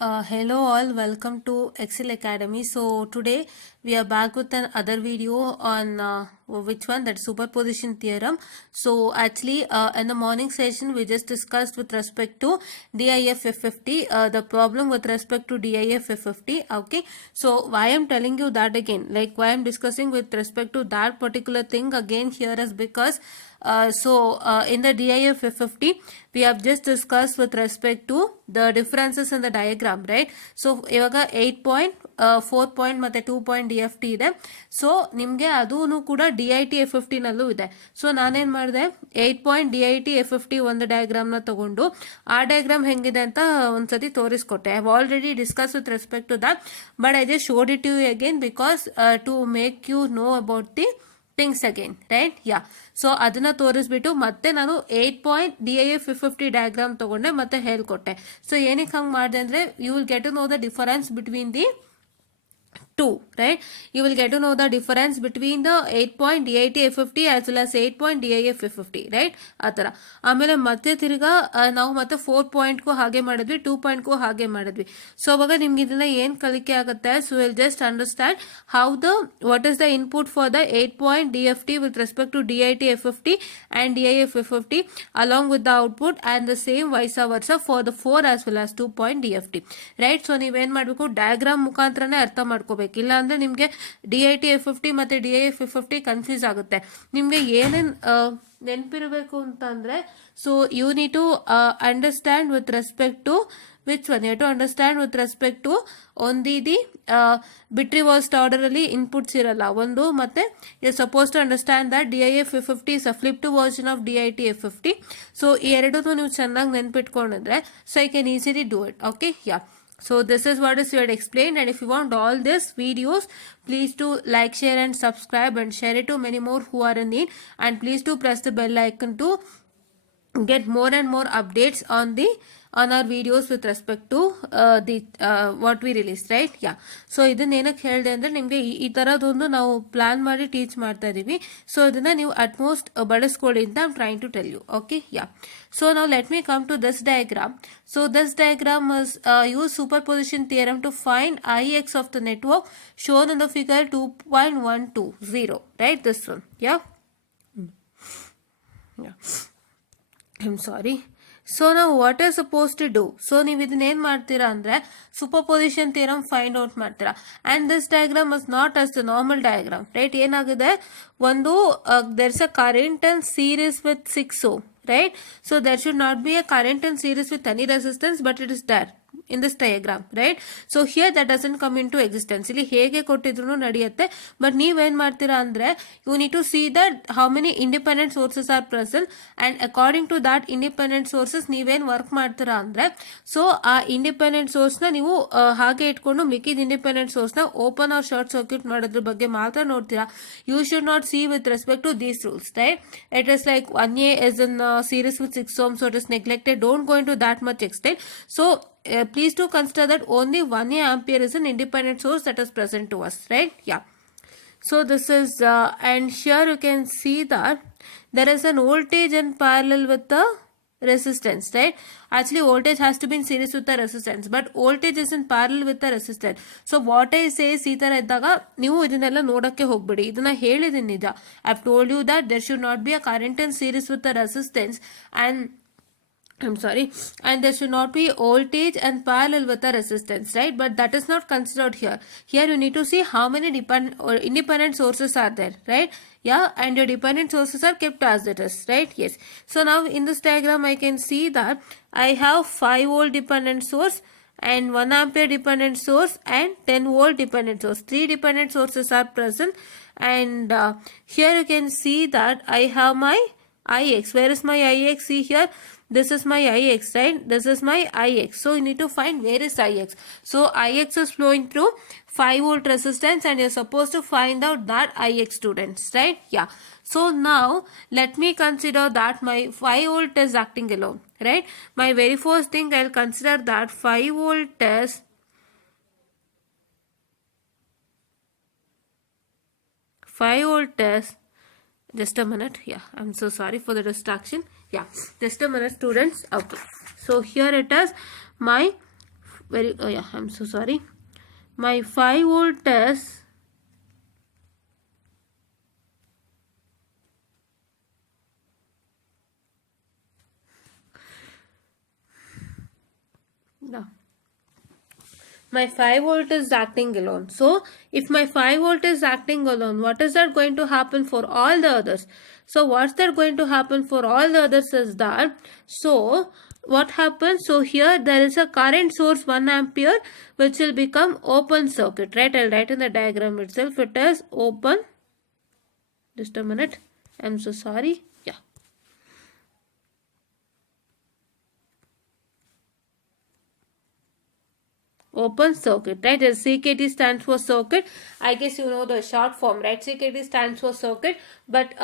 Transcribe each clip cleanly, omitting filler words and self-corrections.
Hello all, welcome to Excel Academy. So today we are back with another video on which one, that superposition theorem. So actually in the morning session we just discussed with respect to DIF F50 the problem with respect to DIF F50. Okay, so why I'm telling you that again, like why I'm discussing with respect to that particular thing again here is because in the DIF F50 we have just discussed with respect to the differences in the diagram, right? So ಇವಾಗ 8.4 point ಮತ್ತೆ 2 point D F T ಇದೆ. So ನಿಮಗೆ ಅದೂ ಕೂಡ D I T F fifty ನಲ್ಲೂ ಇದೆ. So ನಾನೇನ್ ಮಾಡಿದೆ, 8 point D I T F fifty ಒಂದು ಡಯಾಗ್ರಾಮ್ ನ ತಗೊಂಡು ಆ ಡಯಾಗ್ರಾಮ್ ಹೆಂಗಿದೆ ಅಂತ ಒಂದ್ಸತಿ ತೋರಿಸ್ಕೊಟ್ಟೆ. I have already discuss with respect to that, but I just showed it you again because to make you know about the things again, right? Yeah, so ಅದನ್ನ ತೋರಿಸ್ಬಿಟ್ಟು ಮತ್ತೆ ನಾನು 8 point D I F 50 diagram ತಗೊಂಡೆ ಮತ್ತೆ ಹೇಳ್ಕೊಟ್ಟೆ. So ಏನಕ್ಕೆ ಹಂಗೆ ಮಾಡಿದೆ ಅಂದ್ರೆ you will get to know the difference between the two, right? You will get to know the difference between the 8.DIT F50 as well as 8.DIF F50, right? ಆತರ ಆಮೇಲೆ ಮತ್ತೆ ತಿರ್ಗಾ ನಾವು ಮತ್ತೆ 4 ಪಾಯಿಂಟ್ಗೂ ಹಾಗೆ ಮಾಡಿದ್ವಿ, 2 ಪಾಯಿಂಟ್ಗೂ ಹಾಗೆ ಮಾಡಿದ್ವಿ. ಸೊ ಅವಾಗ ನಿಮ್ಗೆ ಇದನ್ನ ಏನ್ ಕಲಿಕೆ ಆಗುತ್ತೆ? So will just understand how what is the input for the 8 point DFT with respect to DIT F50 and DIF F50 along with the output, and the same vice versa for the 4 as well as 2 point DFT, right? So ನೀವೇನ್ ಮಾಡ್ಬೇಕು, diagram ಮುಖಾಂತರನೇ ಅರ್ಥ ಮಾಡ್ಕೋಬೇಕು. ಇಲ್ಲ ಅಂದ್ರೆ ನಿಮ್ಗೆ D I T F fifty ಮತ್ತೆ D I F fifty confuse ಆಗುತ್ತೆ. ನಿಮ್ಗೆ ಏನೇನ್ ನೆನಪಿರಬೇಕು ಅಂತ ಅಂದ್ರೆ, so you need to understand with respect to which one, you to understand with respect to ಒಂದಿದಿ ಬಿಟ್ ರಿವರ್ಸ್ಡ್ ಆರ್ಡರ್ ಅಲ್ಲಿ ಇನ್ಪುಟ್ಸ್ ಇರಲ್ಲ ಒಂದು, ಮತ್ತೆ you suppose to understand that D I F fifty is a flip to version of D I T F fifty. So ಈ ಎರಡೂ ನೀವು ಚೆನ್ನಾಗಿ ನೆನ್ಪಿಟ್ಕೊಂಡಿದ್ರೆ so I can easily do it. Okay, yeah. So this is what is here explained, and if you want all these videos, please do like, share and subscribe and share it to many more who are in need, and please do press the bell icon to get more and more updates on our videos with respect to what we release, right? Yeah. So ಇದನ್ನ ಏನಕ್ಕೆ ಹೇಳಿದೆ ಅಂದ್ರೆ ನಿಮ್ಗೆ ಈ ತರದೊಂದು ನಾವು plan ಮಾಡಿ teach ಮಾಡ್ತಾ ಇದೀವಿ. ಸೊ ಇದನ್ನ ನೀವು ಅಟ್ಮೋಸ್ಟ್ ಬಳಸ್ಕೊಳ್ಳಿ ಅಂತ I am trying to tell you. Okay, yeah. So now let me come to this diagram. So this diagram is use superposition theorem to find Ix of the network shown in the figure 2.120, right? This one, yeah. Yeah. I'm sorry. So ನಾವು what are suppose to do? So ನೀವು ಇದನ್ನ ಏನ್ ಮಾಡ್ತೀರಾ ಅಂದ್ರೆ superposition theorem find out ಮಾಡ್ತೀರಾ. And this diagram is not as the normal diagram, right? ಏನಾಗಿದೆ, ಒಂದು there is a current and series with 6 ohm, right? So there should not be a current in series with any resistance, but it is there in this diagram, right? So here that doesn't come into existence. ಇಲ್ಲಿ ಹೇಗೆ ಕೊಟ್ಟಿದ್ರು ನಡೆಯುತ್ತೆ, but ನೀವೇನ್ ಮಾಡ್ತೀರಾ ಅಂದ್ರೆ you need to see that how many independent sources are present, and according to that independent sources ನೀವೇನ್ work ಮಾಡ್ತೀರಾ ಅಂದ್ರೆ, ಸೊ ಆ ಇಂಡಿಪೆಂಡೆಂಟ್ ಸೋರ್ಸ್ ನ ನೀವು ಹಾಗೆ ಇಟ್ಕೊಂಡು ಮಿಕ್ಕಿದ ಇಂಡಿಪೆಂಡೆಂಟ್ ಸೋರ್ಸ್ ನ ಓಪನ್ ಆರ್ ಶಾರ್ಟ್ ಸರ್ಕ್ಯೂಟ್ ಮಾಡೋದ್ರ ಬಗ್ಗೆ ಮಾತ್ರ ನೋಡ್ತೀರಾ. You should not see with respect to these rules, right? It is like 1A is in series with 6 ohm, so it is neglected. Don't go into that much extent. So please do consider that only 1A ampere is an independent source that is present to us, right? Yeah. So this is and here you can see that there is an voltage in parallel with the resistance, right? Actually voltage has to be in series with the resistance, but voltage is in parallel with the resistance. So what I say is ಈ ತರ ಇದ್ದಾಗ ನೀವು ಇದನ್ನೆಲ್ಲ ನೋಡಕ್ಕೆ ಹೋಗ್ಬೇಡಿ, ಇದನ್ನ ಹೇಳಿದೀನಿ ನಿಜ. I have told you that there should not be a current in series with the resistance, and I'm sorry, and there should not be voltage and parallel with the resistance, right? But that is not considered here. Here you need to see how many independent sources are there, right? Yeah, and your dependent sources are kept as it is, right? Yes. So now in this diagram I can see that I have 5 volt dependent source and 1 ampere dependent source and 10 volt dependent source. 3 dependent sources are present, and here you can see that I have my Ix. Where is my Ix? See here, this is my Ix, right? This is my Ix. So you need to find where is Ix. So Ix is flowing through 5 volt resistance, and you're supposed to find out that Ix, students, right? Yeah. So now let me consider that my 5 volt is acting alone, right? My very first thing I'll consider that 5 volt is just a minute. Yeah, I'm so sorry for the distraction. Yeah, just a minute, students. Okay, so here it is, my very, oh yeah, I'm so sorry. My 5 volt is no. My 5 volt is acting alone. So if my 5 volt is acting alone, what is that going to happen for all the others? So what's that going to happen for all the others is that, so what happens? So here there is a current source 1 ampere which will become open circuit, right? I'll write in the diagram itself. It is open. Just a minute. I'm so sorry. Yeah. Open circuit, right? As CKT stands for circuit. I guess you know the short form, right? CKT stands for circuit, but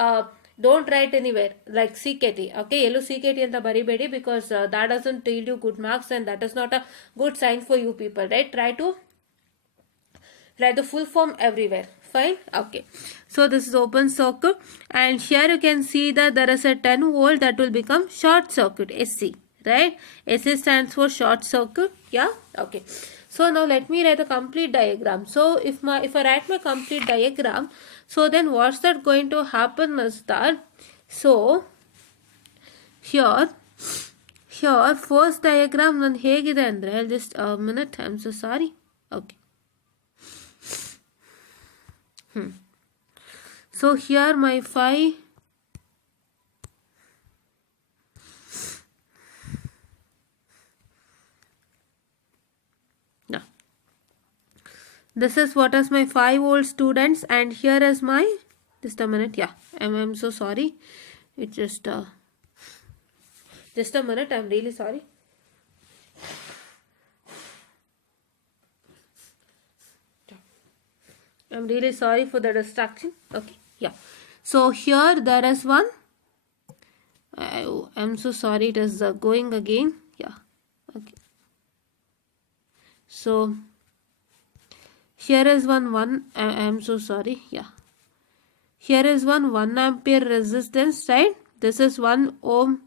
don't write anywhere like CKT. Okay, yellow CKT and the baribedi, because that doesn't yield you good marks, and that is not a good sign for you people, right? Try to write the full form everywhere. Fine. Okay, so this is open circuit, and here you can see that there is a 10 volt that will become short circuit, SC, right? SC stands for short circuit. Yeah. Okay, so now let me write a complete diagram. So if I write my complete diagram, so then what's that going to happen is that, so here first diagram nan hegide andre, I'll just a minute, I'm so sorry. Okay. So here my 5 yeah, this is what is my 5 volt students, and here is my, just a minute, yeah, I'm so sorry, it's just a minute, I'm really sorry. I'm really sorry for the distraction. Okay, yeah. So here there is one. I'm so sorry, it is going again. Yeah. Okay. So here is one. I'm so sorry. Yeah. Here is 1 ampere resistance, right? This is 1 ohm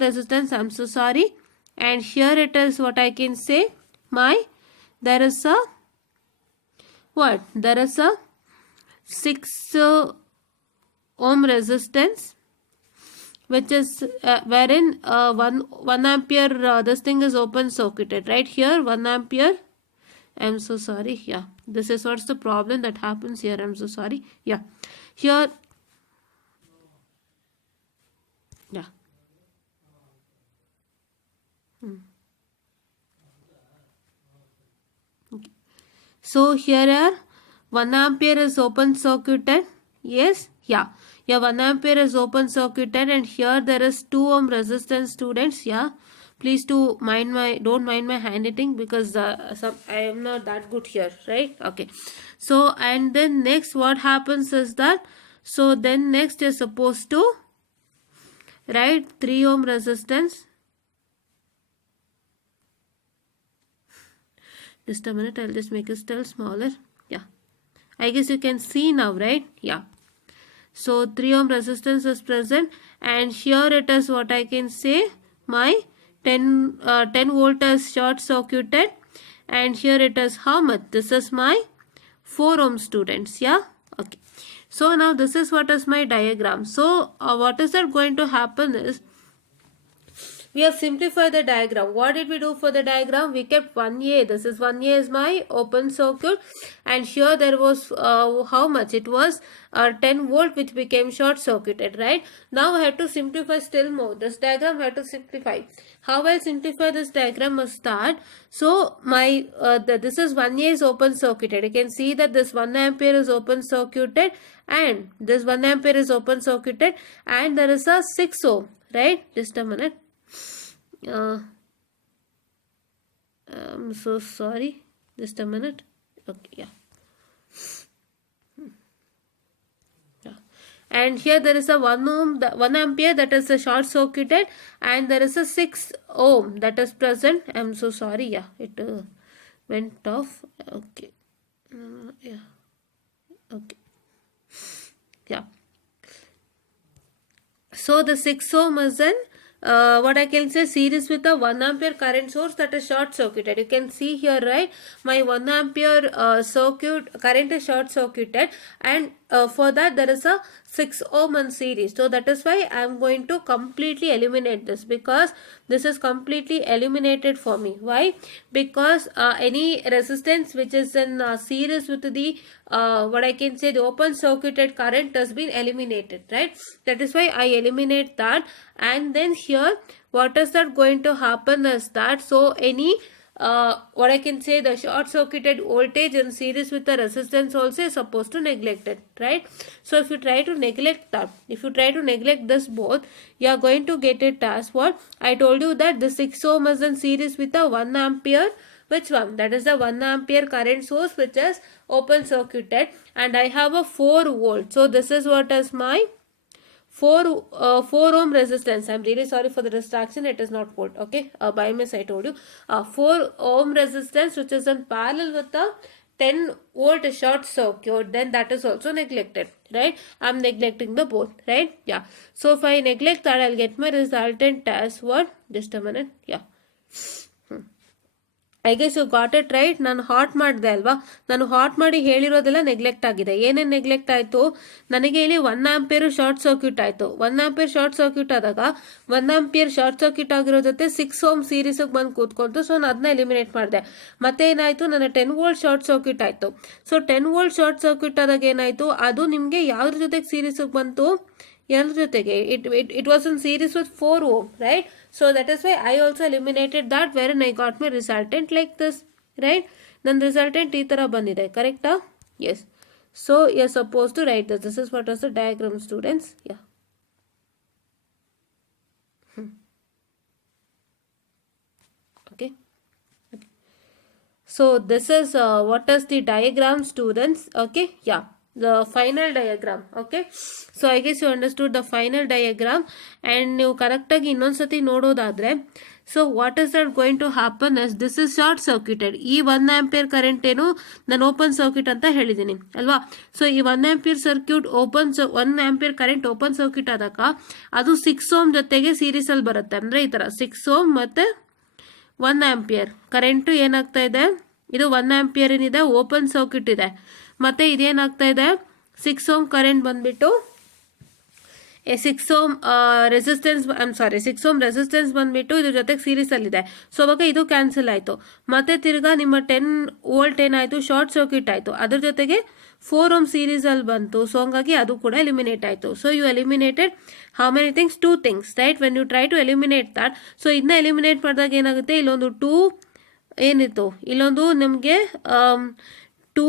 resistance. I'm so sorry. And here it is what I can say. There is a what? There is a 6 ohm resistance, which is wherein 1 ampere this thing is open circuited, right? Here 1 ampere. I'm so sorry. Yeah, this is what's the problem that happens here. I'm so sorry. Yeah, here. Yeah. Okay. So here are 1 ampere is open circuited. Yes. Yeah. Yeah, 1 ampere is open circuited, and here there is 2 ohm resistance, students. Yeah. Please don't mind my handwriting, because I am not that good here, right? Okay. So and then next what happens is that, so then next is supposed to write 3 ohm resistance. Just a minute, I'll just make it still smaller. Yeah, I guess you can see now, right? Yeah. So 3 ohm resistance is present, and here it is what I can say, my 10 volt is short circuited, and here it is how much? This is my 4 ohm, students. Yeah. Okay. So now this is what is my diagram. So what is that going to happen is, we have simplified the diagram. What did we do for the diagram? We kept 1A. This is 1A is my open circuit, and here there was how much? It was 10 volt, which became short circuited, right? Now I have to simplify still more. This diagram I have to simplify. How I simplify this diagram is that, so my this is 1A is open circuited. You can see that this 1 ampere is open circuited, and this 1 ampere is open circuited, and there is a 6 ohm, right? Just a minute. I'm so sorry. Just a minute. Okay, yeah. Yeah. And here there is a 1 ohm, 1 ampere that is a short circuited, and there is a 6 ohm that is present. I'm so sorry. Yeah, it went off. Okay. Yeah. Okay. Yeah. So the 6 ohm is in what I can say, series with a 1 ampere current source that is short circuited. You can see here, right? My 1 ampere current is short circuited, and for that there is a 6 ohm in series. So that is why I am going to completely eliminate this, because this is completely eliminated for me. Why? Because any resistance which is in series with the what I can say, the open circuited current has been eliminated, right? That is why I eliminate that. And then here what is that going to happen is that, so any what I can say, the short circuited voltage in series with the resistance also is supposed to neglect it, right? So if you try to neglect that, if you try to neglect this both, you are going to get it as what I told you, that the 6 ohm is in series with a 1 ampere. Which one? That is the 1 ampere current source which is open circuited, and I have a 4 volt. So this is what is my 4 ohm resistance. I'm really sorry for the distraction. It is not volt. Okay. By miss I told you. 4 ohm resistance which is in parallel with the 10 volt short circuit. Then that is also neglected. Right. I'm neglecting the both. Right. Yeah. So if I neglect that, I'll get my resultant as what? Just a minute. Yeah. I guess you got it right. ನಾನು ಹಾಟ್ ಮಾಡಿದೆ ಅಲ್ವಾ, ನಾನು hot ಮಾಡಿ ಹೇಳಿರೋದೆಲ್ಲ neglect ಆಗಿದೆ. ಏನೇನು neglect ಆಯಿತು ನನಗೆ, ಇಲ್ಲಿ 1 ಆಂಪಿಯರ್ ಶಾರ್ಟ್ ಸರ್ಕ್ಯೂಟ್ ಆಯಿತು. 1 ಆಂಪಿಯರ್ ಶಾರ್ಟ್ ಸರ್ಕ್ಯೂಟ್ ಆದಾಗ 1 ಆಂಪಿಯರ್ ಶಾರ್ಟ್ ಸರ್ಕ್ಯೂಟ್ ಆಗಿರೋ ಜೊತೆ 6 ಓಮ್ ಸೀರೀಸಿಗೆ ಬಂದು ಕೂತ್ಕೊಂತು. ಸೊ ನಾನು ಅದನ್ನ ಎಲಿಮಿನೇಟ್ ಮಾಡಿದೆ. ಮತ್ತೆ ಏನಾಯಿತು, ನನ್ನ 10 ವೋಲ್ಟ್ ಶಾರ್ಟ್ ಸರ್ಕ್ಯೂಟ್ ಆಯಿತು. ಸೊ 10 ವೋಲ್ಟ್ ಶಾರ್ಟ್ ಸರ್ಕ್ಯೂಟ್ ಆದಾಗ ಏನಾಯಿತು, ಅದು ನಿಮಗೆ ಯಾವ್ದ್ರ ಜೊತೆಗೆ ಸೀರೀಸಿಗೆ ಬಂತು, ಎಲ್ಲರ ಜೊತೆಗೆ it was in series with 4 ohm, right? So that is why I also eliminated that, wherein I got my resultant like this, right? Then resultant ee tara bandide, correct? Yes. So you're supposed to write this. This is what was the diagram, students. Yeah. Okay. So this is what is the diagram, students. Okay. Yeah. The final diagram. Okay. So I guess you understood the final diagram, and ನೀವು ಕರೆಕ್ಟಾಗಿ ಇನ್ನೊಂದ್ಸತಿ ನೋಡೋದಾದ್ರೆ, so what is that going to happen is, this is short circuited. ಈ 1 ampere current ಏನು ನಾನು open circuit ಅಂತ ಹೇಳಿದ್ದೀನಿ ಅಲ್ವಾ. ಸೊ ಈ 1 ampere circuit 1 ampere current open circuit ಆದಾಗ ಅದು 6 ಓಮ್ ಜೊತೆಗೆ ಸೀರೀಸಲ್ಲಿ ಬರುತ್ತೆ. ಅಂದರೆ ಈ ಥರ 6 ಓಮ್ ಮತ್ತು 1 ಆಂಪಿಯರ್ ಕರೆಂಟು ಏನಾಗ್ತಾ ಇದೆ, ಇದು 1 ಆಂಪಿಯರ್ ಏನಿದೆ ಓಪನ್ ಸರ್ಕ್ಯೂಟ್ ಇದೆ. ಮತ್ತೆ ಇದೇನಾಗ್ತಾ ಇದೆ, 6 ಓಮ್ ಕರೆಂಟ್ ಬಂದ್ಬಿಟ್ಟು 6 ಓಮ್ ರೆಸಿಸ್ಟೆನ್ಸ್, 6 ಓಮ್ ರೆಸಿಸ್ಟೆನ್ಸ್ ಬಂದ್ಬಿಟ್ಟು ಇದ್ರ ಜೊತೆಗೆ ಸೀರೀಸಲ್ಲಿದೆ. ಸೊ ಅವಾಗ ಇದು ಕ್ಯಾನ್ಸಲ್ ಆಯಿತು. ಮತ್ತೆ ತಿರ್ಗಾ ನಿಮ್ಮ 10 ವೋಲ್ಟ್ ಏನಾಯಿತು, ಶಾರ್ಟ್ ಸರ್ಕ್ಯೂಟ್ ಆಯಿತು. ಅದ್ರ ಜೊತೆಗೆ 4 ಓಮ್ ಸೀರೀಸಲ್ಲಿ ಬಂತು. ಸೊ ಹಂಗಾಗಿ ಅದು ಕೂಡ ಎಲಿಮಿನೇಟ್ ಆಯಿತು. So you eliminated how many things, 2 things, right? When you try to eliminate that, so ಇದನ್ನ ಎಲಿಮಿನೇಟ್ ಮಾಡಿದಾಗ ಏನಾಗುತ್ತೆ, ಇಲ್ಲೊಂದು 2 ಏನಿತ್ತು, ಇಲ್ಲೊಂದು ನಿಮಗೆ 2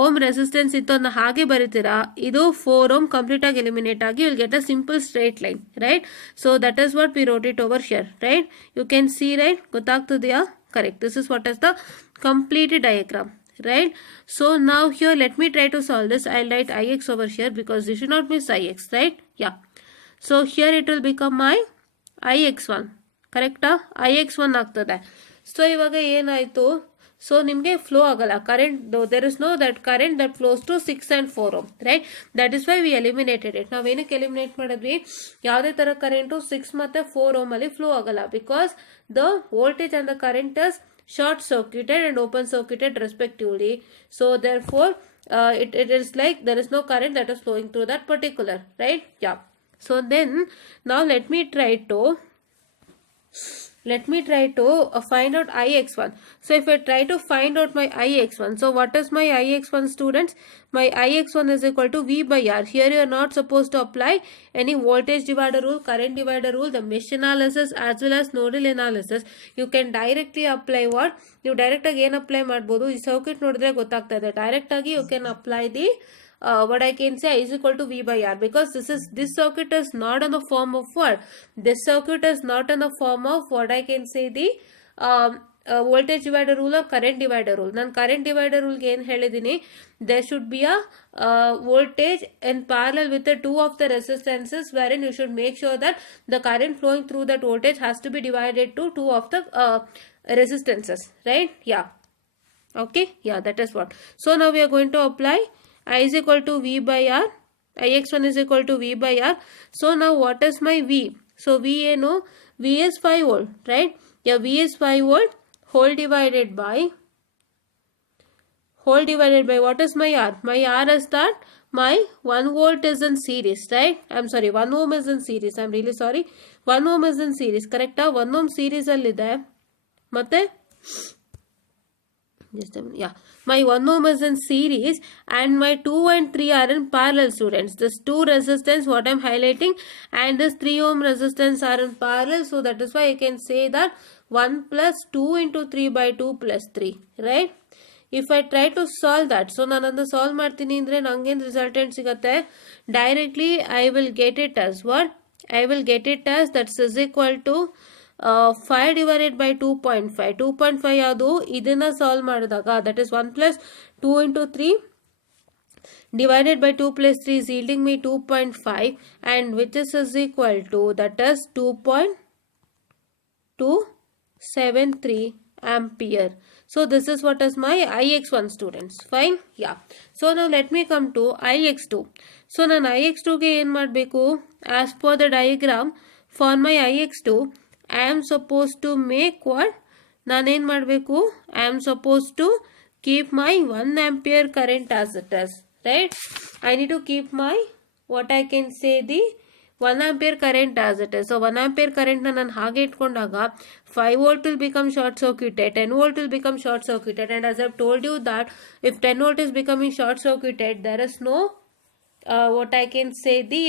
ಓಮ್ ರೆಸಿಸ್ಟೆನ್ಸ್ ಇತ್ತು ಅದನ್ನ ಹಾಗೆ ಬರೀತೀರಾ. ಇದು 4 ಓಮ್ ಕಂಪ್ಲೀಟ್ ಆಗಿ ಎಲಿಮಿನೇಟ್ ಆಗಿ will get a simple straight line, right? So that is what we wrote it over here, right? You can see, right? ಗೊತ್ತಾಗ್ತದೆಯಾ? Correct. This is what is the complete diagram, right? So now here let me try to solve this. I'll write ix over here because you should not miss ix, right? Yeah. So here it will become my ix1, correct? ix1 ಆಗ್ತದೆ. So ಇವಾಗ ಏನಾಯಿತು, so ನಿಮಗೆ flow ಆಗಲ್ಲ current. There is no that current that flows to 6 and 4 ohm, right? That is why we eliminated it. ನಾವೇನಕ್ಕೆ eliminate ಮಾಡಿದ್ವಿ, ಯಾವುದೇ ಥರ current 6 ಮತ್ತು 4 ಓಮಲ್ಲಿ ಫ್ಲೋ ಆಗಲ್ಲ, because the voltage and the current is short circuited and open circuited respectively. So therefore it is like there is no current that is flowing through that particular, right? Yeah. So then now let me try to find out ix1. So if I try to find out my ix1, so what is my ix1, students? My ix1 is equal to v by r. Here you are not supposed to apply any voltage divider rule, current divider rule, the mesh analysis as well as nodal analysis. You can directly apply what? You direct ಆಗಿ ಏನು apply ಮಾಡ್ಬೋದು, ಈ circuit ನೋಡಿದ್ರೆ ಗೊತ್ತಾಗ್ತಾ ಇದೆ. Direct ಆಗಿ you can apply the what I can say is equal to v by r, because this circuit is not in the form of what? This circuit is not in the form of what I can say the voltage divider rule or current divider rule. ನಾನು current divider rule ಏನು ಹೇಳಿದ್ದೀನಿ, there should be a voltage in parallel with the 2 of the resistances, wherein you should make sure that the current flowing through that voltage has to be divided to 2 of the resistances, right? Yeah. Okay. Yeah, that is what. So now we are going to apply I is equal to v by r. ix1 is equal to v by r. So now what is my v? So VA no, V is 5 volt, right? Yeah, V is 5 volt whole divided by what is my R? My R is that my 1 volt is in series, right? I'm sorry, 1 ohm is in series. I'm really sorry. 1 ohm is in series, correct? 1 ohm series allide. Matte? Just a minute. Yeah, my 1 ohm is in series and my 2 and 3 are in parallel, students. This 2 resistance what I'm highlighting and this 3 ohm resistance are in parallel. So that is why I can say that 1 plus 2 into 3 by 2 plus 3, right? If I try to solve that, so ನಾನು solve ಮಾಡ್ತೀನಿ ಅಂದ್ರೆ ನಂಗೇನು resultant ಸಿಗುತ್ತೆ, directly I will get it as what? I will get it as that is equal to 5 divided by 2.5. 2.5 ಯಾವುದು ಇದನ್ನ solve ಮಾಡಿದಾಗ that is 1 plus 2 into 3 divided by 2 plus 3 is yielding me 2.5 and which is equal to that is 2.273 ampere. So this is what is my IX1, students. Fine. Yeah. So now let me come to IX2. So nan IX2 ge en madbeku, as per the diagram for my IX2 I am supposed to make what? Nan en madbeku, I am supposed to keep my 1 ampere current as it is, right? I need to keep my what I can say the 1 ampere current as it is. So 1 ampere current na nan hage itkondaga 5 volt will become short circuited, 10 volt will become short circuited, and as I've told you that if 10 volt is becoming short circuited, there is no what I can say the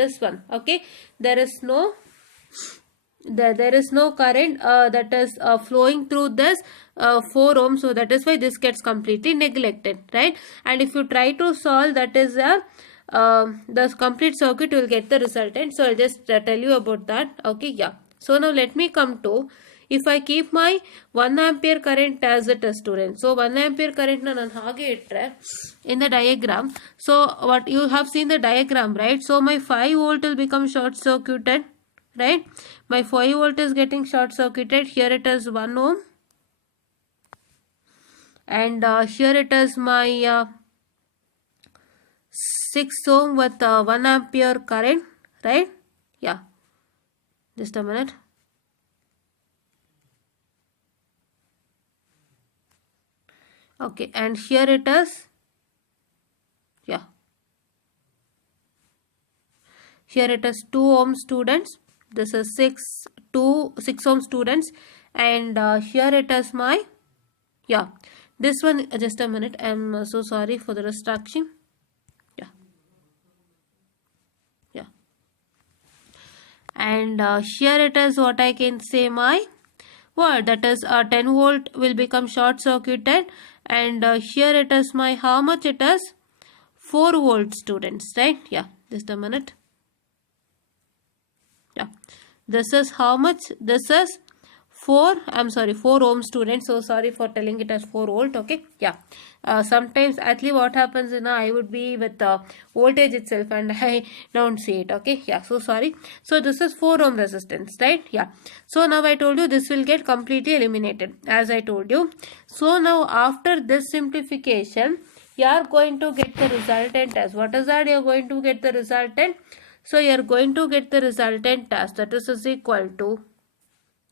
this one, okay, there is no current that is flowing through this 4 ohms. So that is why this gets completely neglected, right? And if you try to solve, that is the complete circuit will get the resultant. So I'll just tell you about that, okay? Yeah. So now let me come to, if I keep my 1 ampere current as it is, student. So 1 ampere current na nan hage itre in the diagram. So what you have seen the diagram, right? So my 5 volt will become short circuited, right? My 5 volt is getting short circuited. Here it is 1 ohm and here it is my 6 ohm with 1 ampere current, right? Yeah, just a minute. Okay, and here it is, yeah, here it is 2 ohm, students. This is 6 ohm, students, and here it is my, yeah, this one, just a minute, I'm so sorry for the distraction. Yeah, and here it is what I can say my what, that is 10 volt will become short circuited, and here it is my, how much it is, 4 volt, students, right? Yeah, just a minute. Yeah, this is how much, this is 4 ohm, students. So sorry for telling it as 4 volt, okay? Yeah, sometimes actually what happens is I would be with voltage itself and I don't see it, okay? Yeah, so sorry. So this is 4 ohm resistance, right? Yeah, so now I told you this will get completely eliminated, as I told you. So now after this simplification, you are going to get the resultant as, what is that? You are going to get the resultant. So you are going to get the resultant as, that is equal to,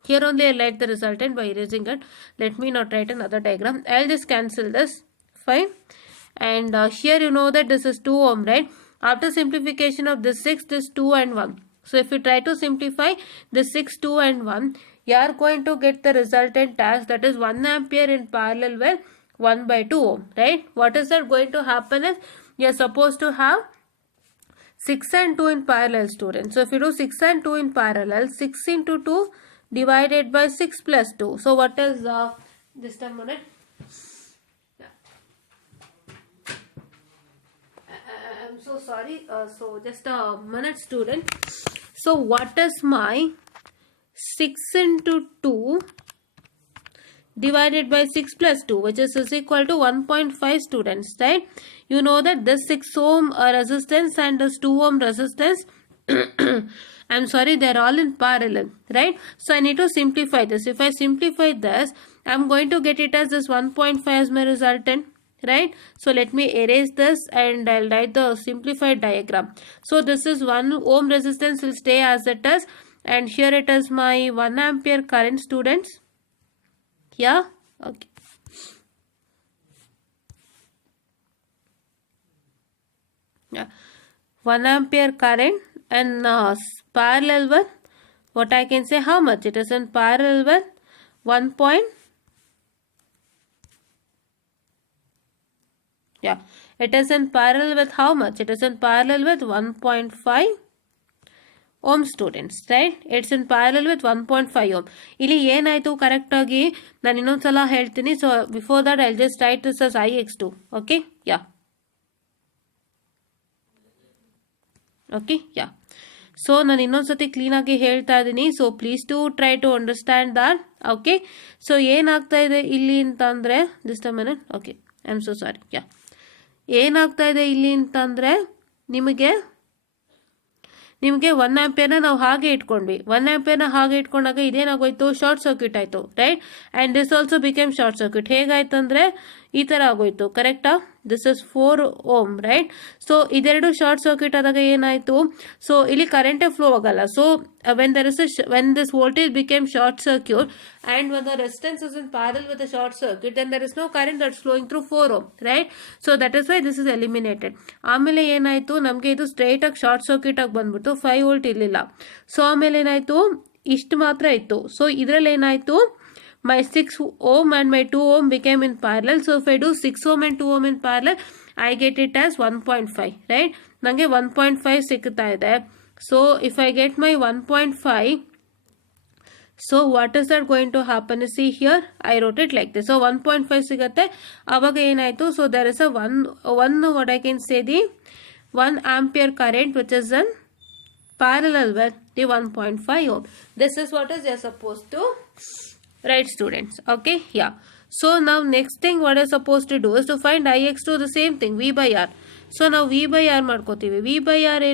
here only I write the resultant by erasing it. Let me not write another diagram. I'll just cancel this. Fine. And here you know that this is 2 ohm, right? After simplification of this 6, this 2 and 1. So if you try to simplify this 6, 2 and 1, you are going to get the resultant as, that is 1 ampere in parallel with 1 by 2 ohm, right? What is that going to happen is, you are supposed to have 6 and 2 in parallel, students. So if you do 6 and 2 in parallel, 6 into 2 divided by 6 plus 2. So what is just a minute. I'm so sorry. So just a minute, student. So what is my 6 into 2 divided by 6 plus 2, which is equal to 1.5, students, right? You know that this 6 ohm resistance and this 2 ohm resistance I'm sorry, they're all in parallel, right? So I need to simplify this. If I simplify this, I'm going to get it as this 1.5 as my resultant, right? So let me erase this and I'll write the simplified diagram. So this is 1 ohm resistance will stay as it is, and here it is my 1 ampere current, students. Yeah, okay. Yeah, 1 ampere current and parallel with what I can say, how much it is in parallel with 1 point. Yeah, it is in parallel with how much? It is in parallel with 1.5 ohm, students, right? It's in parallel with 1.5 ohm. ಇಲ್ಲಿ ಏನಾಯ್ತು correct ಆಗಿ ನಾನು ಇನ್ನೊಂದ್ಸಲ ಹೇಳ್ತೀನಿ. So before that I just write this as Ix2. Okay, yeah, okay, yeah. So ನಾನು ಇನ್ನೊಂದ್ಸತಿ ಕ್ಲೀನಾಗಿ ಹೇಳ್ತಾ ಇದ್ದೀನಿ. So please to try to understand that. Okay, so ಏನಾಗ್ತಾ ಇದೆ ಇಲ್ಲಿ ಅಂತಂದರೆ, just a minute. Okay, I am so sorry. Yeah, ಏನಾಗ್ತಾ ಇದೆ ಇಲ್ಲಿ ಅಂತಂದರೆ ನಿಮಗೆ 1 ಆಂಪಿಯರ್ನ ನಾವು ಹಾಗೆ ಇಟ್ಕೊಂಡ್ವಿ. 1 ಆಂಪಿಯರ್ನ ಹಾಗೆ ಇಟ್ಕೊಂಡಾಗ ಇದೇನಾಗೋಯ್ತು, ಶಾರ್ಟ್ ಸರ್ಕ್ಯೂಟ್ ಆಯಿತು, right? And this also became short circuit. ಹೇಗಾಯ್ತು ಅಂದರೆ ಈ ಥರ ಆಗೋಯ್ತು, ಕರೆಕ್ಟಾ? This is 4 ohm, right? So ಇದೆರಡು ಶಾರ್ಟ್ ಸರ್ಕ್ಯೂಟ್ ಆದಾಗ ಏನಾಯಿತು, ಸೊ ಇಲ್ಲಿ ಕರೆಂಟೇ ಫ್ಲೋ ಆಗಲ್ಲ. So when this voltage became short circuit and when the resistance is in parallel with the short circuit, then there is no current that's flowing through 4 ohm, right? So that is why this is eliminated. ಆಮೇಲೆ ಏನಾಯಿತು, ನಮಗೆ ಇದು straight ಆಗಿ short circuit ಆಗಿ ಬಂದ್ಬಿಟ್ಟು 5 volt ಇರಲಿಲ್ಲ. So ಆಮೇಲೆ ಏನಾಯಿತು, ಇಷ್ಟು ಮಾತ್ರ ಇತ್ತು. ಸೊ ಇದರಲ್ಲಿ ಏನಾಯಿತು, my 6 ohm and my 2 ohm became in parallel. So if I do 6 ohm and 2 ohm in parallel, I get it as 1.5, right? ನನಗೆ 1.5 ಸಿಗ್ತಾ ಇದೆ. So if I get my 1.5, so what is that going to happen? See here, I wrote it like this. So 1.5 ಸಿಗುತ್ತೆ. ಆವಾಗ ಏನಾಯಿತು, so there is a one what I can say, the 1 ampere current which is in parallel with the 1.5 ohm. This is what is you're supposed to write, students. Okay, yeah. So now next thing what you're supposed to do is to find Ix2, the same thing, V by R. So ನಾವು V by R ಮಾಡ್ಕೋತೀವಿ. V by R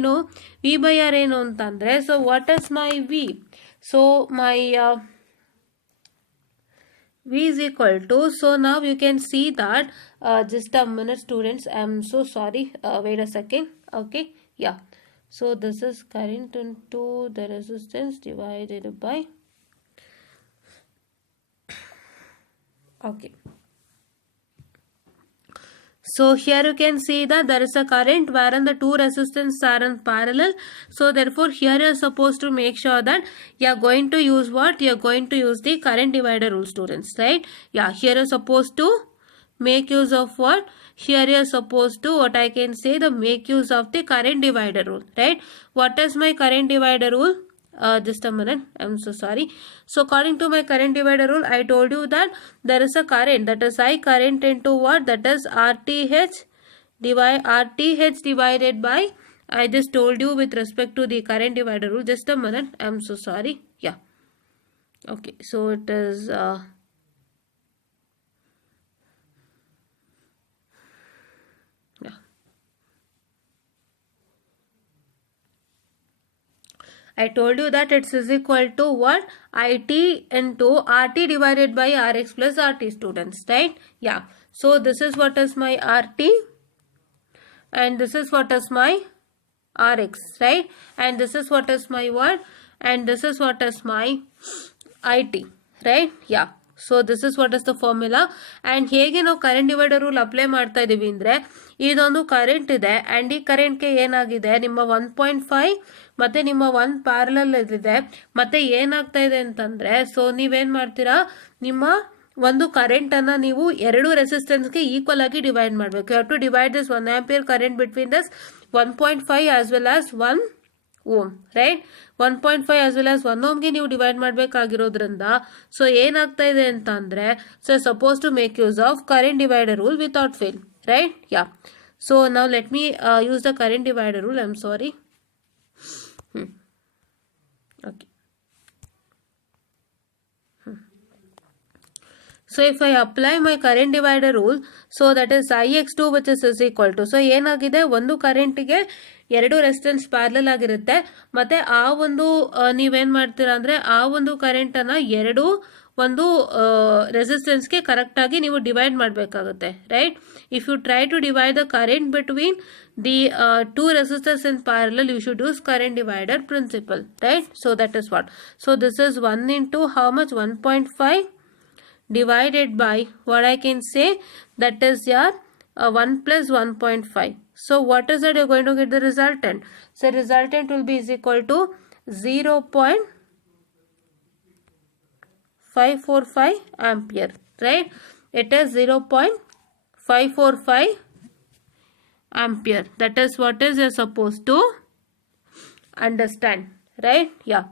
ಏನು ಅಂತಂದರೆ, so what is my V? So my V is equal to, so now you can see that, just a minute, students, I am so sorry, wait a second. Okay, yeah. So this is current into the resistance divided by, okay. So here you can see that there is a current wherein the two resistors are in parallel. So therefore here you are supposed to make sure that you are going to use what? You are going to use the current divider rule, students, right? Yeah, here you are supposed to make use of what? Here you are supposed to, what I can say, the make use of the current divider rule, right? What is my current divider rule? Just a minute, I'm so sorry. So according to my current divider rule, I told you that there is a current, that is I current into what? That is RTH divided by, I just told you with respect to the current divider rule. Just a minute, I'm so sorry. Yeah, okay, so it is I told you that it is equal to what? IT into RT divided by RX plus RT, students, right? Yeah. So this is what is my RT and this is what is my RX, right? And this is what is my what? And this is what is my IT, right? Yeah. So this is what is the formula. And ಹೇಗೆ ನಾವು current divider rule apply ಮಾಡ್ತಾ ಇದ್ದೀವಿ ಅಂದರೆ, ಇದೊಂದು current ಇದೆ and ಈ ಕರೆಂಟ್ಗೆ ಏನಾಗಿದೆ, ನಿಮ್ಮ 1.5 ಮತ್ತು ನಿಮ್ಮ 1 ಪ್ಯಾರಲಲ್ ಇದೆ. ಮತ್ತು ಏನಾಗ್ತಾ ಇದೆ ಅಂತಂದರೆ, ಸೊ ನೀವೇನು ಮಾಡ್ತೀರಾ, ನಿಮ್ಮ ಒಂದು ಕರೆಂಟನ್ನು ನೀವು ಎರಡು ರೆಸಿಸ್ಟೆನ್ಸ್ಗೆ ಈಕ್ವಲ್ ಆಗಿ ಡಿವೈಡ್ ಮಾಡಬೇಕು. You have to divide this 1 ampere current between this 1.5 as well as 1 ohm, right? 1.5 as well as 1 ಓಮ್ಗೆ ನೀವು ಡಿವೈಡ್ ಮಾಡಬೇಕಾಗಿರೋದ್ರಿಂದ ಸೊ ಏನಾಗ್ತಾ ಇದೆ ಅಂತ ಅಂದರೆ, so suppose to make use of current divider rule without fail, right? Yeah. So ನಾವು let me use the current divider rule. I am sorry. Okay. So if I apply my current divider rule, so that is Ix2 which is equal to, so ಏನಾಗಿದೆ, ಒಂದು ಕರೆಂಟಿಗೆ ಎರಡು resistance parallel ಆಗಿರುತ್ತೆ. ಮತ್ತು ಆ ಒಂದು ನೀವೇನು ಮಾಡ್ತೀರಾ ಅಂದರೆ, ಆ ಒಂದು ಕರೆಂಟನ್ನು ಎರಡು ಒಂದು ರೆಸಿಸ್ಟೆನ್ಸ್ಗೆ ಕರೆಕ್ಟಾಗಿ ನೀವು ಡಿವೈಡ್ ಮಾಡಬೇಕಾಗುತ್ತೆ, right. If you try to divide the current between the two resistors in parallel, you should use current divider principle, right? So that is what. So this is 1 into how much? 1.5 divided by what I can say, that is your 1 plus 1.5. So what is that? You're going to get the resultant. So resultant will be is equal to 0.545 ampere, right? It is 0.545 ampere. That is what is you're supposed to understand, right? Yeah.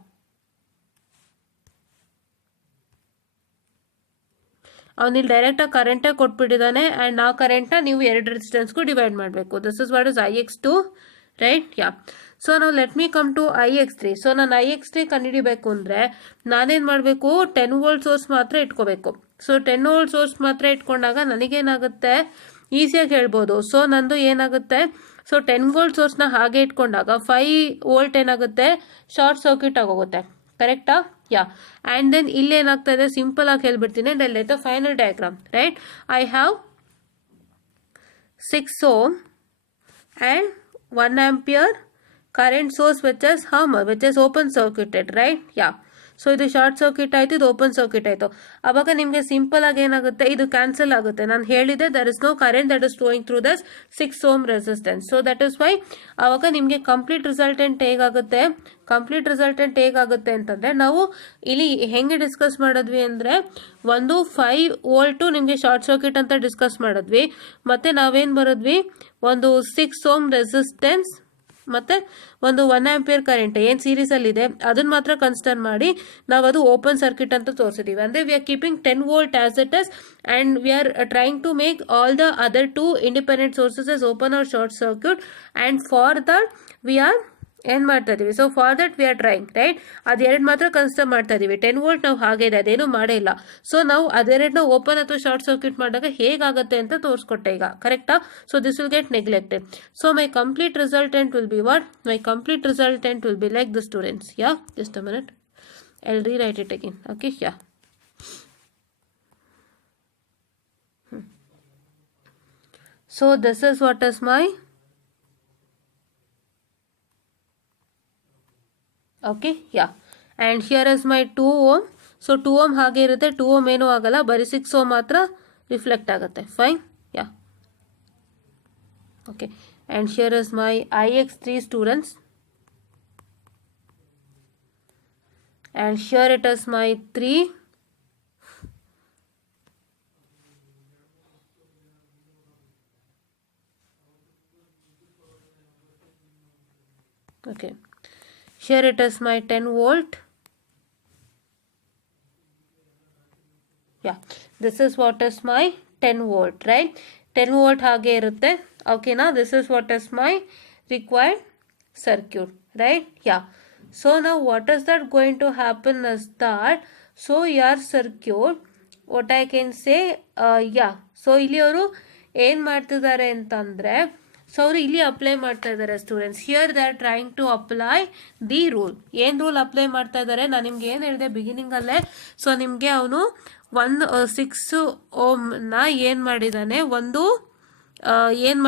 ಅವನಿಲ್ಲಿ ಡೈರೆಕ್ಟಾಗಿ ಕರೆಂಟೇ ಕೊಟ್ಬಿಟ್ಟಿದ್ದಾನೆ and ಆ ಕರೆಂಟ್ನ ನೀವು ಎರಡು ರೆಸಿಸ್ಟೆನ್ಸ್ಗೂ divide ಮಾಡಬೇಕು. This is what is IX2, right. Yeah. So ನಾವು let me come to IX3. ಸೊ ನಾನು IX3 ಕಂಡುಹಿಡಿಬೇಕು ಅಂದರೆ ನಾನೇನು ಮಾಡಬೇಕು? 10 ವೋಲ್ಟ್ ಸೋರ್ಸ್ ಮಾತ್ರ ಇಟ್ಕೋಬೇಕು. ಸೊ 10 ವೋಲ್ಟ್ ಸೋರ್ಸ್ ಮಾತ್ರ ಇಟ್ಕೊಂಡಾಗ ನನಗೇನಾಗುತ್ತೆ? ಈಸಿಯಾಗಿ ಹೇಳ್ಬೋದು. ಸೊ ನಂದು ಏನಾಗುತ್ತೆ? ಸೊ 10 ವೋಲ್ಟ್ ಸೋರ್ಸ್ನ ಹಾಗೆ ಇಟ್ಕೊಂಡಾಗ 5 ವೋಲ್ಟ್ ಏನಾಗುತ್ತೆ? ಶಾರ್ಟ್ ಸರ್ಕ್ಯೂಟ್ ಆಗೋಗುತ್ತೆ, ಕರೆಕ್ಟಾ? ಯಾ. ಆ್ಯಂಡ್ ದೆನ್ ಇಲ್ಲೇನಾಗ್ತಾ ಇದೆ? ಸಿಂಪಲ್ ಆಗಿ ಹೇಳ್ಬಿಡ್ತೀನಿ. And let the final diagram, right. I have 6 ohm and 1 ampere current source which is open circuited, right? Yeah. So ಇದು ಶಾರ್ಟ್ ಸರ್ಕ್ಯೂಟ್ ಆಯಿತು, ಇದು ಓಪನ್ ಸರ್ಕ್ಯೂಟ್ ಆಯಿತು. ಆವಾಗ ನಿಮಗೆ ಸಿಂಪಲ್ ಆಗಿ ಏನಾಗುತ್ತೆ? ಇದು ಕ್ಯಾನ್ಸಲ್ ಆಗುತ್ತೆ. ನಾನು ಹೇಳಿದೆ there is no current that is flowing through this 6 ohm resistance. So that is why ಆವಾಗ ನಿಮಗೆ ಕಂಪ್ಲೀಟ್ ರಿಸಲ್ಟೆಂಟ್ ಹೇಗಾಗುತ್ತೆ? ಅಂತಂದರೆ ನಾವು ಇಲ್ಲಿ ಹೆಂಗೆ ಡಿಸ್ಕಸ್ ಮಾಡಿದ್ವಿ ಅಂದರೆ ಒಂದು 5 ವೋಲ್ಟು ನಿಮಗೆ ಶಾರ್ಟ್ ಸರ್ಕ್ಯೂಟ್ ಅಂತ ಡಿಸ್ಕಸ್ ಮಾಡಿದ್ವಿ. ಮತ್ತು ನಾವೇನು ಬರೋದ್ವಿ? ಒಂದು 6 ohm ರೆಸಿಸ್ಟೆನ್ಸ್ ಮತ್ತು ಒಂದು 1 ಆಂಪಿಯರ್ ಕರೆಂಟ್ ಏನು ಸೀರೀಸಲ್ಲಿದೆ ಅದನ್ನು ಮಾತ್ರ ಕನ್ಸಿಡರ್ ಮಾಡಿ ನಾವು ಅದು ಓಪನ್ ಸರ್ಕ್ಯೂಟ್ ಅಂತ ತೋರಿಸಿದ್ದೀವಿ. ಅಂದರೆ we are keeping 10 volt as it is and we are trying to make all the other 2 independent sources as open or short circuit. And for that we are ಏನು ಮಾಡ್ತಾ ಇದ್ದೀವಿ? So for that we are trying, right. ಅದೆರಡು ಮಾತ್ರ consider ಮಾಡ್ತಾ ಇದ್ದೀವಿ. 10 volt ನಾವು ಹಾಗೆ ಇದೆ, ಅದೇನು ಮಾಡೇ ಇಲ್ಲ. ಸೊ ನಾವು ಅದೆರಡನ್ನ ಓಪನ್ ಅಥವಾ ಶಾರ್ಟ್ ಸರ್ಕ್ಯೂಟ್ ಮಾಡಿದಾಗ ಹೇಗಾಗುತ್ತೆ ಅಂತ ತೋರಿಸ್ಕೊಟ್ಟೆ ಈಗ, ಕರೆಕ್ಟಾ? So this will get neglected. So my complete resultant will be what? My complete resultant will be like the students. Yeah, just a minute, I will rewrite it again. Okay, yeah. So this is what is my okay, yeah. And here is my 2 ohm. So 2 ohm ಹಾಗೆ ಇರುತ್ತೆ. 2 ohm ಏನೂ ಆಗಲ್ಲ, ಬರೀ 6 ohm ಮಾತ್ರ reflect ಆಗುತ್ತೆ. Fine, yeah. Okay, and here is my IX3 students. And here it is my 3. Okay. Here it is my 10 volt. Yeah, this is what is my 10 volt, right? 10 volt ಹಾಗೆ ಇರುತ್ತೆ. ಓಕೆನಾ? This is what is my required circuit, right? Yeah. So now what is that going to happen is that, so your circuit, what I can say, yeah. So ಇಲ್ಲಿ ಅವರು ಏನು ಮಾಡ್ತಿದ್ದಾರೆ ಅಂತಂದರೆ, so ಅವರು ಇಲ್ಲಿ ಅಪ್ಲೈ ಮಾಡ್ತಾ ಇದ್ದಾರೆ students. Here they are trying to apply the rule. ಏನು ರೂಲ್ ಅಪ್ಲೈ ಮಾಡ್ತಾ ಇದ್ದಾರೆ? ನಾನು ನಿಮ್ಗೆ ಏನು ಹೇಳಿದೆ ಬಿಗಿನಿಂಗಲ್ಲೇ? ಸೊ ನಿಮಗೆ ಅವನು 6 ohmನ ಏನು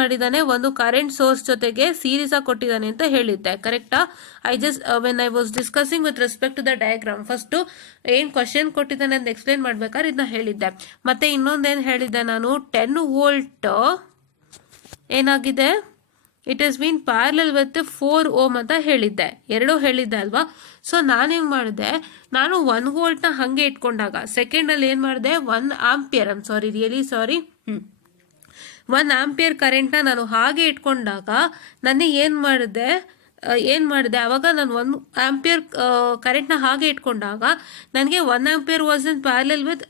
ಮಾಡಿದ್ದಾನೆ? ಒಂದು ಕರೆಂಟ್ ಸೋರ್ಸ್ ಜೊತೆಗೆ ಸೀರೀಸ್ ಆಗಿ ಕೊಟ್ಟಿದ್ದಾನೆ ಅಂತ ಹೇಳಿದ್ದೆ, ಕರೆಕ್ಟಾ? I just when I was discussing with respect to the diagram, first ಏನು ಕ್ವಶನ್ ಕೊಟ್ಟಿದ್ದಾನೆ ಅಂತ ಎಕ್ಸ್ಪ್ಲೇನ್ ಮಾಡ್ಬೇಕಾದ್ರೆ ಇದನ್ನ ಹೇಳಿದ್ದೆ. ಮತ್ತು ಇನ್ನೊಂದೇನು ಹೇಳಿದ್ದೆ ನಾನು? 10 ವೋಲ್ಟ್ ಏನಾಗಿದೆ? It is been parallel with 4 ohm ಅಂತ ಹೇಳಿದ್ದೆ, ಎರಡೂ ಹೇಳಿದ್ದೆ ಅಲ್ವಾ? ಸೊ ನಾನೇನು ಮಾಡಿದೆ? ನಾನು 1 ವೋಲ್ಟ್ನ ಹಾಗೆ ಇಟ್ಕೊಂಡಾಗ ಸೆಕೆಂಡಲ್ಲಿ ಏನು ಮಾಡಿದೆ? 1 ಆಂಪಿಯರ್, ಸಾರಿ 1 ಆಂಪಿಯರ್ ಕರೆಂಟ್ನ ನಾನು ಹಾಗೆ ಇಟ್ಕೊಂಡಾಗ ನನಗೆ ಏನು ಮಾಡಿದೆ? ಆವಾಗ ನಾನು 1 ಆಂಪಿಯರ್ ಕರೆಂಟ್ನ ಹಾಗೆ ಇಟ್ಕೊಂಡಾಗ ನನಗೆ 1 ampere was in parallel with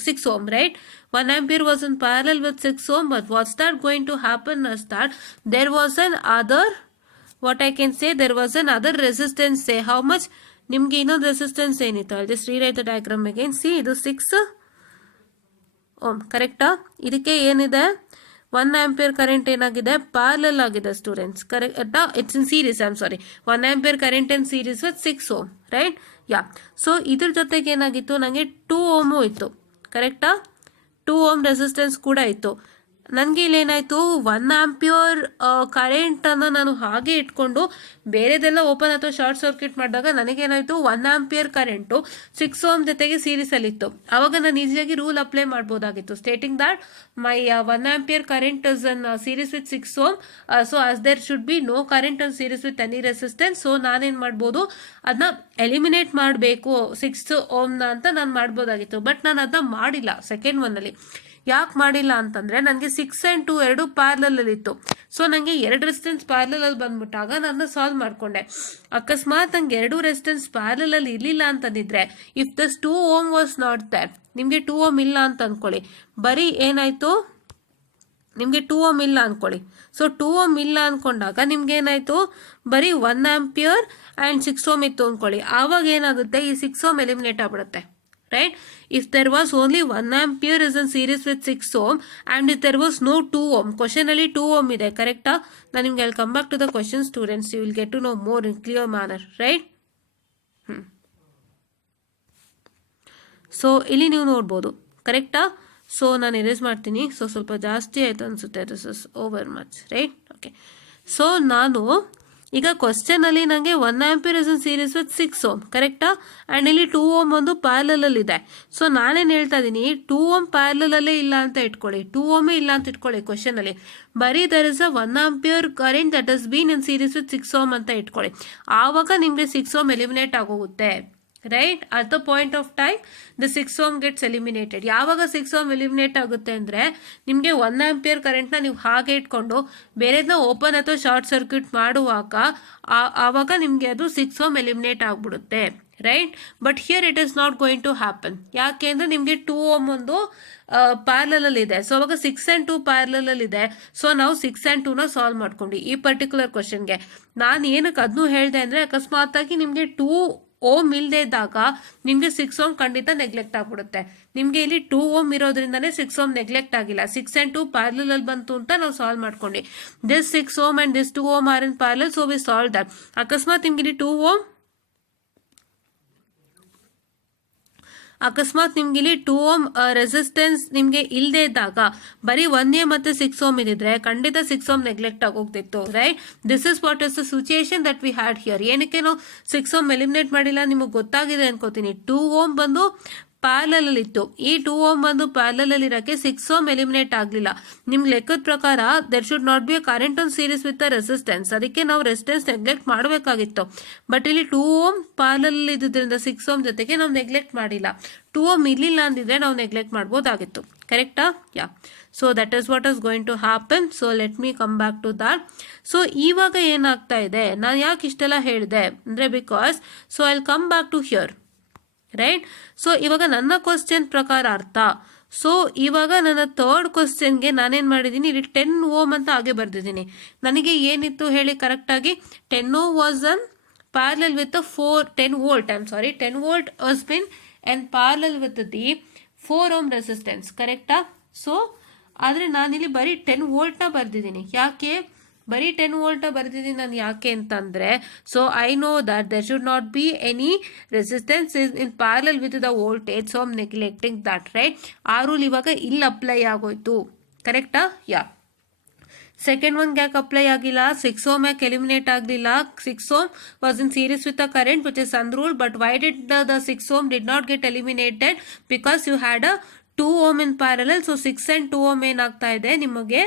6 ohm, right? 1 ampere was in parallel with 6 ohm, but what's that going to happen is that there was another, what I can say, there was another resistance. Say how much? ನಿಮಗೆ ಇನ್ನೊಂದು resistance ಏನಿತ್ತು? I'll just rewrite the diagram again. See, ಇದು 6 ohm, ಕರೆಕ್ಟಾ? ಇದಕ್ಕೆ ಏನಿದೆ? 1 ampere current ಏನಾಗಿದೆ? Parallel ಆಗಿದೆ students, ಕರೆಕ್ಟಾ? It's in series, 1 ampere current in series with 6 ohm, right? Yeah. So ಇದ್ರ ಜೊತೆಗೆ ಏನಾಗಿತ್ತು, ನನಗೆ 2 ಓಮು ಇತ್ತು, ಕರೆಕ್ಟಾ? 2 ಓಮ್ ರೆಸಿಸ್ಟೆನ್ಸ್ ಕೂಡ ಇತ್ತು. ನನಗೆ ಇಲ್ಲೇನಾಯಿತು, 1 ಆಂಪಿಯರ್ ಕರೆಂಟನ್ನು ನಾನು ಹಾಗೆ ಇಟ್ಕೊಂಡು ಬೇರೆದೆಲ್ಲ ಓಪನ್ ಅಥವಾ ಶಾರ್ಟ್ ಸರ್ಕ್ಯೂಟ್ ಮಾಡಿದಾಗ ನನಗೇನಾಯಿತು, 1 ಆಂಪಿಯರ್ ಕರೆಂಟು 6 ಓಮ್ ಜೊತೆಗೆ ಸೀರೀಸಲ್ಲಿತ್ತು. ಆವಾಗ ನಾನು ಈಸಿಯಾಗಿ ರೂಲ್ ಅಪ್ಲೈ ಮಾಡ್ಬೋದಾಗಿತ್ತು, stating that my 1 ampere current is on series with 6 ohm, so as there should be no current on series with any resistance. So ನಾನೇನು ಮಾಡ್ಬೋದು, ಅದನ್ನ ಎಲಿಮಿನೇಟ್ ಮಾಡಬೇಕು 6 ಓಮ್ನ ಅಂತ ನಾನು ಮಾಡ್ಬೋದಾಗಿತ್ತು. ಬಟ್ ನಾನು ಅದನ್ನ ಮಾಡಿಲ್ಲ ಸೆಕೆಂಡ್ ಒನ್ನಲ್ಲಿ. ಯಾಕೆ ಮಾಡಿಲ್ಲ ಅಂತಂದರೆ ನನಗೆ 6 ಆ್ಯಂಡ್ 2 ಎರಡು ಪ್ಯಾರಲಲ್ಲಿತ್ತು. ಸೊ ನನಗೆ 2 ರೆಸಿಸ್ಟೆನ್ಸ್ ಪ್ಯಾರಲಲ್ಲಿ ಬಂದ್ಬಿಟ್ಟಾಗ ನಾನು ಸಾಲ್ವ್ ಮಾಡಿಕೊಂಡೆ. ಅಕಸ್ಮಾತ್ ನಂಗೆ 2 ರೆಸಿಸ್ಟೆನ್ಸ್ ಪ್ಯಾರಲಲ್ಲಿ ಇರಲಿಲ್ಲ ಅಂತಂದಿದ್ರೆ, if this 2 ohm was not there, ನಿಮಗೆ 2 ಓಮ್ ಇಲ್ಲ ಅಂತ ಅಂದ್ಕೊಳ್ಳಿ, ಬರೀ ಏನಾಯಿತು, ನಿಮಗೆ 2 ಓಮ್ ಇಲ್ಲ ಅಂದ್ಕೊಳ್ಳಿ. ಸೊ 2 ಓಮ್ ಇಲ್ಲ ಅಂದ್ಕೊಂಡಾಗ ನಿಮ್ಗೆ ಏನಾಯಿತು, ಬರೀ 1 ಆಂಪಿಯರ್ ಆ್ಯಂಡ್ 6 ಓಮ್ ಇತ್ತು ಅಂದ್ಕೊಳ್ಳಿ. ಆವಾಗ ಏನಾಗುತ್ತೆ, ಈ 6 ಓಮ್ ಎಲಿಮಿನೇಟ್ ಆಗ್ಬಿಡುತ್ತೆ, right? If there was only 1 ampere is in series with 6 ohm and if there was no 2 ohm, question ಅಲ್ಲಿ 2 ohm ಇದೆ, ಕರೆಕ್ಟಾ? ನಾನು ನಿಮ್ಗೆ I'll come back to the question, students, you will get to know more in clear manner, right? So ಇಲ್ಲಿ ನೀವು ನೋಡ್ಬೋದು, ಕರೆಕ್ಟಾ? So ನಾನು ಎರೇಸ್ ಮಾಡ್ತೀನಿ. ಸೊ ಸ್ವಲ್ಪ ಜಾಸ್ತಿ ಆಯ್ತು ಅನಿಸುತ್ತೆ, this is over much, right? Okay. So ನಾನು ಈಗ ಕ್ವಶನಲ್ಲಿ ನನಗೆ 1 ampere is in series with 6 ohm, ಕರೆಕ್ಟಾ? ಆ್ಯಂಡ್ ಇಲ್ಲಿ 2 ಓಮ್ ಒಂದು ಪ್ಯಾರಲಲ್ಲಿದೆ. ಸೊ ನಾನೇನು ಹೇಳ್ತಾ ಇದ್ದೀನಿ, 2 ಓಮ್ ಪ್ಯಾರಲಲ್ಲೇ ಇಲ್ಲ ಅಂತ ಇಟ್ಕೊಳ್ಳಿ, 2 ಓಮೇ ಇಲ್ಲ ಅಂತ ಇಟ್ಕೊಳ್ಳಿ ಕ್ವಶನಲ್ಲಿ. ಬರೀ there is a 1 ampere current that is been in series with 6 ohm ಅಂತ ಇಟ್ಕೊಳ್ಳಿ. ಆವಾಗ ನಿಮಗೆ 6 ಓಮ್ ಎಲಿಮಿನೇಟ್ ಆಗೋಗುತ್ತೆ, right? At the point of time the 6 ohm gets eliminated. ಯಾವಾಗ 6 ಓಮ್ ಎಲಿಮಿನೇಟ್ ಆಗುತ್ತೆ ಅಂದರೆ, ನಿಮಗೆ 1 ಆಂಪಿಯರ್ ಕರೆಂಟ್ನ ನೀವು ಹಾಗೆ ಇಟ್ಕೊಂಡು ಬೇರೆದನ್ನ ಓಪನ್ ಅಥವಾ ಶಾರ್ಟ್ ಸರ್ಕ್ಯೂಟ್ ಮಾಡುವಾಗ ಆವಾಗ ನಿಮಗೆ ಅದು 6 ಓಮ್ ಎಲಿಮಿನೇಟ್ ಆಗಿಬಿಡುತ್ತೆ, right? But here it is not going to happen. ಯಾಕೆ ಅಂದರೆ ನಿಮಗೆ 2 ಓಮ್ ಒಂದು ಪ್ಯಾರಲಲ್ಲಿದೆ. ಸೊ ಅವಾಗ 6 ಆ್ಯಂಡ್ 2 ಪ್ಯಾರಲಲ್ಲಿದೆ. ಸೊ ನಾವು 6 ಆ್ಯಂಡ್ 2ನ ಸಾಲ್ವ್ ಮಾಡ್ಕೊಂಡು ಈ ಪರ್ಟಿಕ್ಯುಲರ್ ಕ್ವಶನ್ಗೆ ನಾನು ಏನಕ್ಕೆ ಅದನ್ನು ಹೇಳಿದೆ ಅಂದರೆ, ಅಕಸ್ಮಾತಾಗಿ ನಿಮಗೆ 2 ಓಮ್ ಇಲ್ಲದೆ ಇದ್ದಾಗ ನಿಮಗೆ 6 ಓಮ್ ಖಂಡಿತ ನೆಗ್ಲೆಕ್ಟ್ ಆಗ್ಬಿಡುತ್ತೆ. ನಿಮಗೆ ಇಲ್ಲಿ 2 ಓಮ್ ಇರೋದ್ರಿಂದನೇ 6 ಓಮ್ ನೆಗ್ಲೆಕ್ಟ್ ಆಗಿಲ್ಲ. 6 ಆ್ಯಂಡ್ 2 ಪ್ಯಾರಲಲ್ಲಿ ಬಂತು ಅಂತ ನಾವು ಸಾಲ್ವ್ ಮಾಡ್ಕೊಂಡು, this 6 ohm and this 2 ohm are in parallel, so we solve that. ಅಕಸ್ಮಾತ್ ನಿಮ್ಗೆ ಇಲ್ಲಿ 2 ಓಮ್ ಇಲ್ಲಿ 2 ಓಮ್ ರೆಸಿಸ್ಟೆನ್ಸ್ ನಿಮಗೆ ಇಲ್ಲದೆ ಇದ್ದಾಗ ಬರೀ 1A ಮತ್ತು 6 ಓಮ್ ಇದ್ದಿದ್ರೆ ಖಂಡಿತ 6 ಓಮ್ ನೆಗ್ಲೆಕ್ಟ್ ಆಗೋಗ್ತಿತ್ತು, right? This is what is the situation that we had here. ಏನಕ್ಕೆ ನಾವು 6 ಓಮ್ ಎಲಿಮಿನೇಟ್ ಮಾಡಿಲ್ಲ ನಿಮಗೆ ಗೊತ್ತಾಗಿದೆ ಅನ್ಕೋತೀನಿ. 2 ಓಮ್ ಬಂದು ಪ್ಯಾರಲಲ್ಲಿತ್ತು. ಈ 2 ಓಮ್ ಬಂದು ಪ್ಯಾರಲಲ್ಲಿ ಇರೋಕ್ಕೆ 6 ಓಮ್ ಎಲಿಮಿನೇಟ್ ಆಗಲಿಲ್ಲ. ನಿಮ್ಮ ಲೆಕ್ಕದ ಪ್ರಕಾರ there should not be a current on series with a resistance. ಅದಕ್ಕೆ ನಾವು ರೆಸಿಸ್ಟೆನ್ಸ್ ನೆಗ್ಲೆಕ್ಟ್ ಮಾಡಬೇಕಾಗಿತ್ತು. ಬಟ್ ಇಲ್ಲಿ 2 ಓಮ್ ಪ್ಯಾರಲಲ್ಲಿ ಇದ್ದಿದ್ದರಿಂದ 6 ಓಮ್ ಜೊತೆಗೆ ನಾವು ನೆಗ್ಲೆಕ್ಟ್ ಮಾಡಿಲ್ಲ. 2 ಓಮ್ ಇರಲಿಲ್ಲ ಅಂದಿದ್ರೆ ನಾವು ನೆಗ್ಲೆಕ್ಟ್ ಮಾಡ್ಬೋದಾಗಿತ್ತು, ಕರೆಕ್ಟಾ? Yeah. So that is what is going to happen. So let me come back to that. So ಇವಾಗ ಏನಾಗ್ತಾ ಇದೆ, ನಾನು ಯಾಕೆ ಇಷ್ಟೆಲ್ಲ ಹೇಳಿದೆ ಅಂದರೆ, because so I will come back to here, right? So ಇವಾಗ ನನ್ನ ಕ್ವಶನ್ ಪ್ರಕಾರ ಅರ್ಥ. ಸೊ ಇವಾಗ ನನ್ನ ಥರ್ಡ್ ಕ್ವಶನ್ಗೆ ನಾನೇನು ಮಾಡಿದ್ದೀನಿ, ಇಲ್ಲಿ 10 ಓಮ್ ಅಂತ ಹಾಗೆ ಬರೆದಿದ್ದೀನಿ. ನನಗೆ ಏನಿತ್ತು ಹೇಳಿ ಕರೆಕ್ಟಾಗಿ, 10 ohm was in parallel with 10 volt, 10 volt was been and parallel with the 4 ohm resistance, ಕರೆಕ್ಟಾ? ಸೊ ಆದರೆ ನಾನಿಲ್ಲಿ ಬರೀ 10 ವೋಲ್ಟ್ನ ಬರೆದಿದ್ದೀನಿ. ಯಾಕೆ ಬರೀ 10 ವೋಲ್ಟ ಬರೆದಿದ್ದೀನಿ ನಾನು, ಯಾಕೆ ಅಂತಂದರೆ, so I know that there should not be any resistance in parallel with the voltage, so I'm neglecting that, right? ಆ ರೂಲ್ ಇವಾಗ ಇಲ್ಲಿ ಅಪ್ಲೈ ಆಗೋಯ್ತು, ಕರೆಕ್ಟಾ? ಯಾ. ಸೆಕೆಂಡ್ ಒನ್ಗೆ ಯಾಕೆ ಅಪ್ಲೈ ಆಗಿಲ್ಲ, 6 ಓಮ್ ಯಾಕೆ ಎಲಿಮಿನೇಟ್ ಆಗಲಿಲ್ಲ? 6 ohm was in series with a current which is unruled, but why did the 6 ohm did not get eliminated? Because you had a 2 ohm in parallel. So 6 and 2 ohm ಏನಾಗ್ತಾ ಇದೆ ನಿಮಗೆ,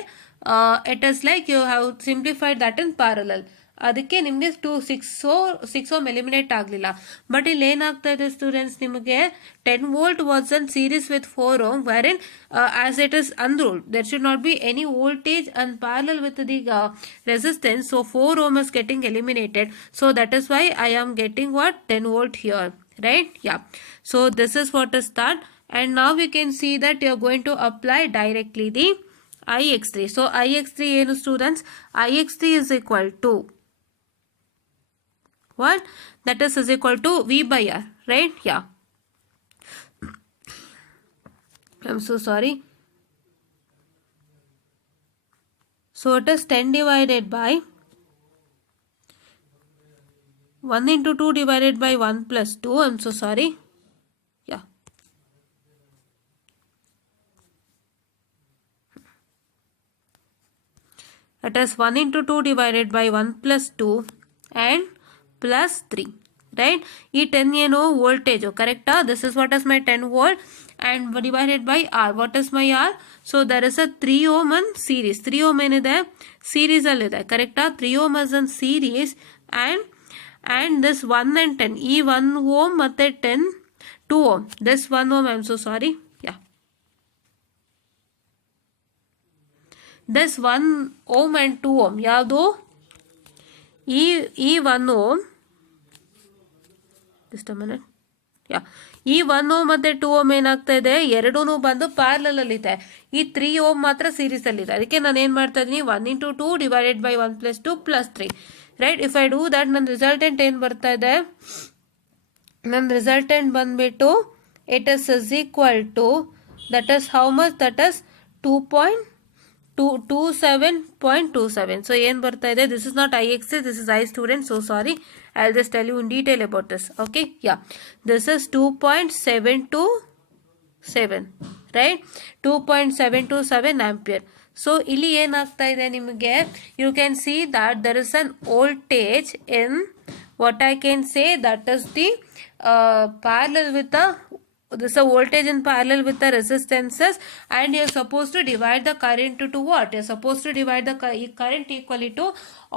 it is like you have simplified that in parallel. ಅದಕ್ಕೆ ನಿಮಗೆ 6 ohm eliminate ಆಗಲಿಲ್ಲ. But ಇಲ್ಲಿ ಏನಾಗ್ತಾ ಇದೆ students, ನಿಮಗೆ 10 volt was on series with 4 ohm where in as it is unruled there should not be any voltage on parallel with the resistance. So 4 ohm is getting eliminated. So that is why I am getting what 10 volt here, right? Yeah. So this is what is that, and now we can see that you are going to apply directly the ix3. So ix3 ಏನು students, ix3 is equal to what? That is equal to V by R, right? Yeah. I'm so sorry. So it is 10 divided by 1 into 2 divided by 1 plus 2. I'm so sorry. Yeah. That is 1 into 2 divided by 1 plus 2 and plus 3. Right? E 10 voltage. Correct? This is what is my 10 volt and divided by R. What is my R? So there is a 3 ohm in series. 3 ohm is series. Correct? 3 ohm is in series and this 1 and 10. E 1 ohm matte 10 2 ohm. This 1 ohm, I'm so sorry. Yeah. This 1 ohm and 2 ohm. Yado? E 1 ohm. Just a minute. Yeah. ಈ 1 ohm ಮತ್ತೆ 2 ohm ಏನಾಗ್ತಾ ಇದೆ ಎರಡೂ ಬಂದು parallel ಅಲ್ಲಿ ಇದೆ. ಈ 3 ohm ಮಾತ್ರ ಸೀರೀಸ್ ಅಲ್ಲಿ ಇದೆ. ಅದಕ್ಕೆ ನಾನು ಏನ್ ಮಾಡ್ತಾ ಇದೀನಿ 1 into 2 divided by 1 plus 2 plus 3. Right. If I do that ನನ್ನ ರಿಸಲ್ಟೆಂಟ್ ಏನ್ ಬರ್ತಾ ಇದೆ, ನನ್ನ ರಿಸಲ್ಟೆಂಟ್ ಬಂದ್ಬಿಟ್ಟು it is equal to that is how much, that is 2.27.27. So ಏನ್ ಬರ್ತಾ ಇದೆ, this is not IX, this is I student, so sorry. I'll just tell you in detail about this. Okay, yeah, this is 2.727, right? 2.727 ampere. So ಇಲ್ಲಿ ಏನಾಗ್ತಾ ಇದೆ ನಿಮಗೆ, you can see that there is an voltage in what I can say, that is the parallel with the, this is a voltage in parallel with the resistances, and you're supposed to divide the current to what? You're supposed to divide the current equally to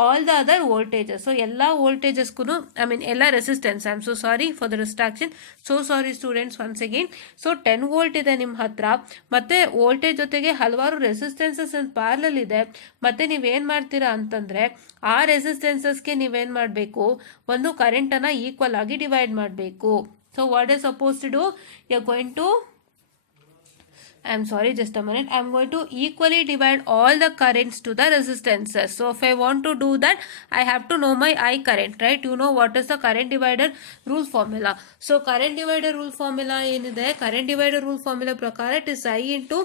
all the other voltages. So ella voltages kunu, I mean ella resistance, I'm so sorry for the distraction, so sorry students once again. So 10 volt ಇದೆ ನಿಮ್ಮ ಹತ್ರ, ಮತ್ತೆ voltage ಜೊತೆಗೆ ಹಲವಾರು resistances in parallel ಇದೆ. ಮತ್ತೆ ನೀವೇನ್ ಮಾಡ್ತೀರಾ ಅಂತಂದ್ರೆ ಆ ರೆಸಿಸ್ಟೆನ್ಸಸ್ಗೆ ನೀವೇನ್ ಮಾಡಬೇಕು, ಒಂದು ಕರೆಂಟ್ ಅನ್ನ ಈಕ್ವಲ್ ಆಗಿ ಡಿವೈಡ್ ಮಾಡಬೇಕು. So what is supposed to do? You're going to, I'm sorry, just a minute. I'm going to equally divide all the currents to the resistances. So if I want to do that, I have to know my I current, right? You know what is the current divider rule formula. So current divider rule formula ಏನಿದೆ, current divider rule formula ಪ್ರಕಾರ it is I into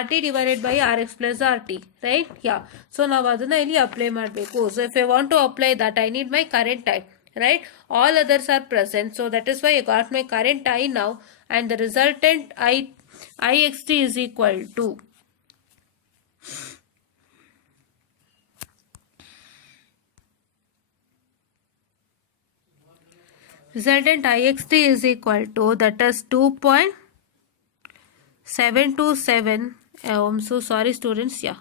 RT divided by RX plus RT, right? Yeah. So ನಾವು ಅದನ್ನ ಇಲ್ಲಿ apply ಮಾಡಬೇಕು. So if I want to apply that, I need my current I. Right, all others are present, so that is why I got my current I now, and the resultant IXT is equal to resultant IXT is equal to, that is 2.727. I'm so sorry students. Yeah,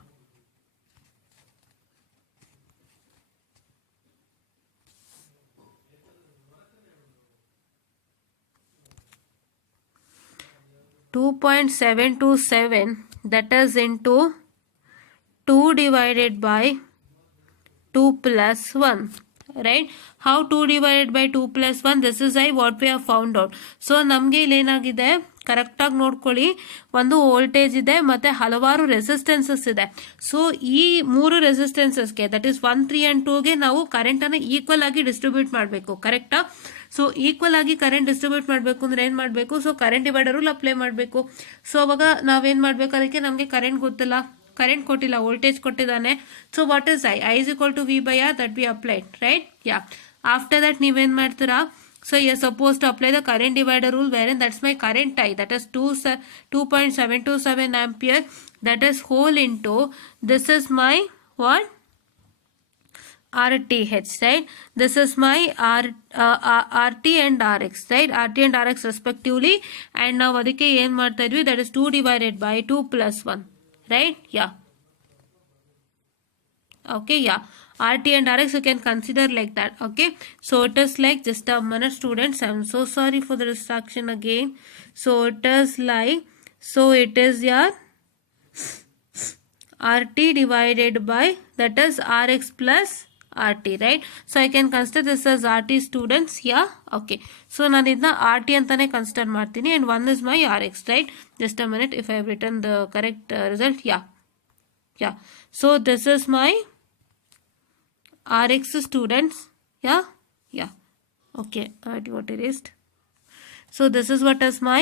2.727, that is into 2 divided by 2 plus 1, right? How 2 divided by 2 plus 1? This is what we have found out. So ನಮಗೆ ಇಲ್ಲಿ ಏನಾಗಿದೆ, correct ಆಗಿ ನೋಡ್ಕೊಳ್ಳಿ, ಒಂದು voltage ಇದೆ ಮತ್ತೆ ಹಲವಾರು resistances ಇದೆ. ಸೊ ಈ ಮೂರು ರೆಸಿಸ್ಟೆನ್ಸಸ್ಗೆ, ದಟ್ ಇಸ್ 1, 3 and 2ಗೆ ನಾವು ಕರೆಂಟ್ ಅನ್ನು ಈಕ್ವಲ್ ಆಗಿ ಡಿಸ್ಟ್ರಿಬ್ಯೂಟ್ ಮಾಡಬೇಕು. ಕರೆಕ್ಟಾ? ಸೊ ಈಕ್ವಲ್ ಆಗಿ ಕರೆಂಟ್ ಡಿಸ್ಟ್ರಿಬ್ಯೂಟ್ ಮಾಡಬೇಕು ಅಂದ್ರೆ ಏನ್ ಮಾಡಬೇಕು, so current divider rule apply ಮಾಡಬೇಕು. ಸೊ ಅವಾಗ ನಾವೇನ್ ಮಾಡ್ಬೇಕು, ಅದಕ್ಕೆ ನಮಗೆ ಕರೆಂಟ್ ಗೊತ್ತಿಲ್ಲ, ಕರೆಂಟ್ ಕೊಟ್ಟಿಲ್ಲ, ವೋಲ್ಟೇಜ್ ಕೊಟ್ಟಿದ್ದಾನೆ. So what is I is equal to V by R, that V applied, right? Yeah. After that ನೀವೇನ್ ಮಾಡ್ತೀರಾ, so you're supposed to apply the current divider rule, wherein that's my current I, that is 2.727 ampere, that is whole into, this is my what, RTH, right? This is my RT and RX, right? RT and RX respectively, and now ಅದಕ್ಕೆ ಏನ್ ಮಾಡ್ತಾ ಇದ್ವಿ, that is 2 divided by 2 plus 1, right? Yeah. Okay, yeah. RT and RX you can consider like that. Okay, so it is like, just a minute students, I'm so sorry for the distraction again. So it is like, so it is your RT divided by, that is RX plus RT, right? So I can consider this as RT students. Yeah, okay. So ನಾನು ಇದನ್ನ RT ಅಂತಾನೆ consider ಮಾಡ್ತೀನಿ, and 1 is my RX, right? Just a minute, if I have written the correct result. Yeah, yeah. So this is my RX students. Yeah, yeah. Okay, what erased. So this is what is my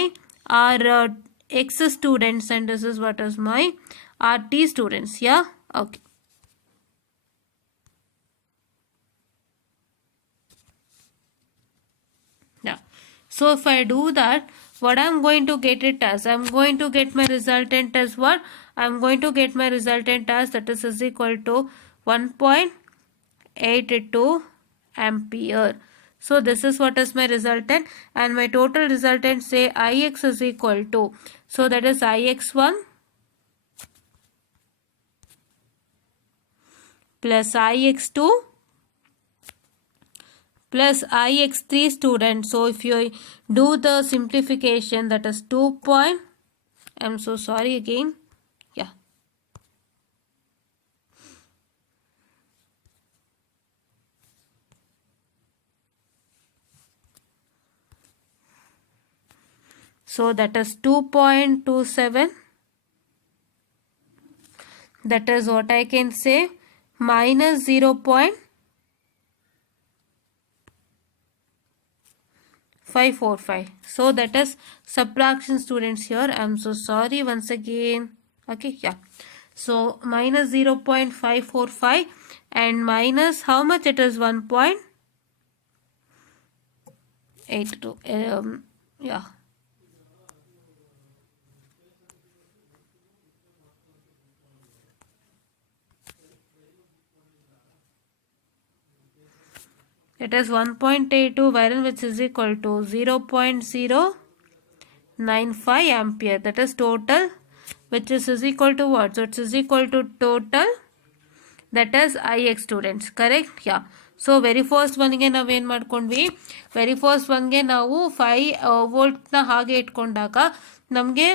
RX students, and this is what is my RT students. Yeah, okay. So if I do that, what I'm going to get it as, I'm going to get my resultant as what? I'm going to get my resultant as that is equal to 1.82 ampere. So this is what is my resultant, and my total resultant say Ix is equal to, so that is Ix1 plus Ix2 plus Ix3 students. So if you do the simplification, that is 2 point, I'm so sorry again, yeah, so that is 2.27, that is what I can say, minus 0.545. So that is subtraction students here. I'm so sorry once again. Okay, yeah. So minus 0.545 and minus how much it is, 1.82. Yeah. It is 1.82 wherein which is equal to 0.095 ampere. That is total, which is equal to what? So it is equal to total, that is Ix students, correct? Yeah. So very first one ಗೆ ನಾವು ಏನು ಮಾಡ್ಕೊಂಡ್ವಿ, very first ಒನ್ಗೆ ನಾವು 5 ವೋಲ್ಟ್ನ ಹಾಗೆ ಇಟ್ಕೊಂಡಾಗ ನಮಗೆ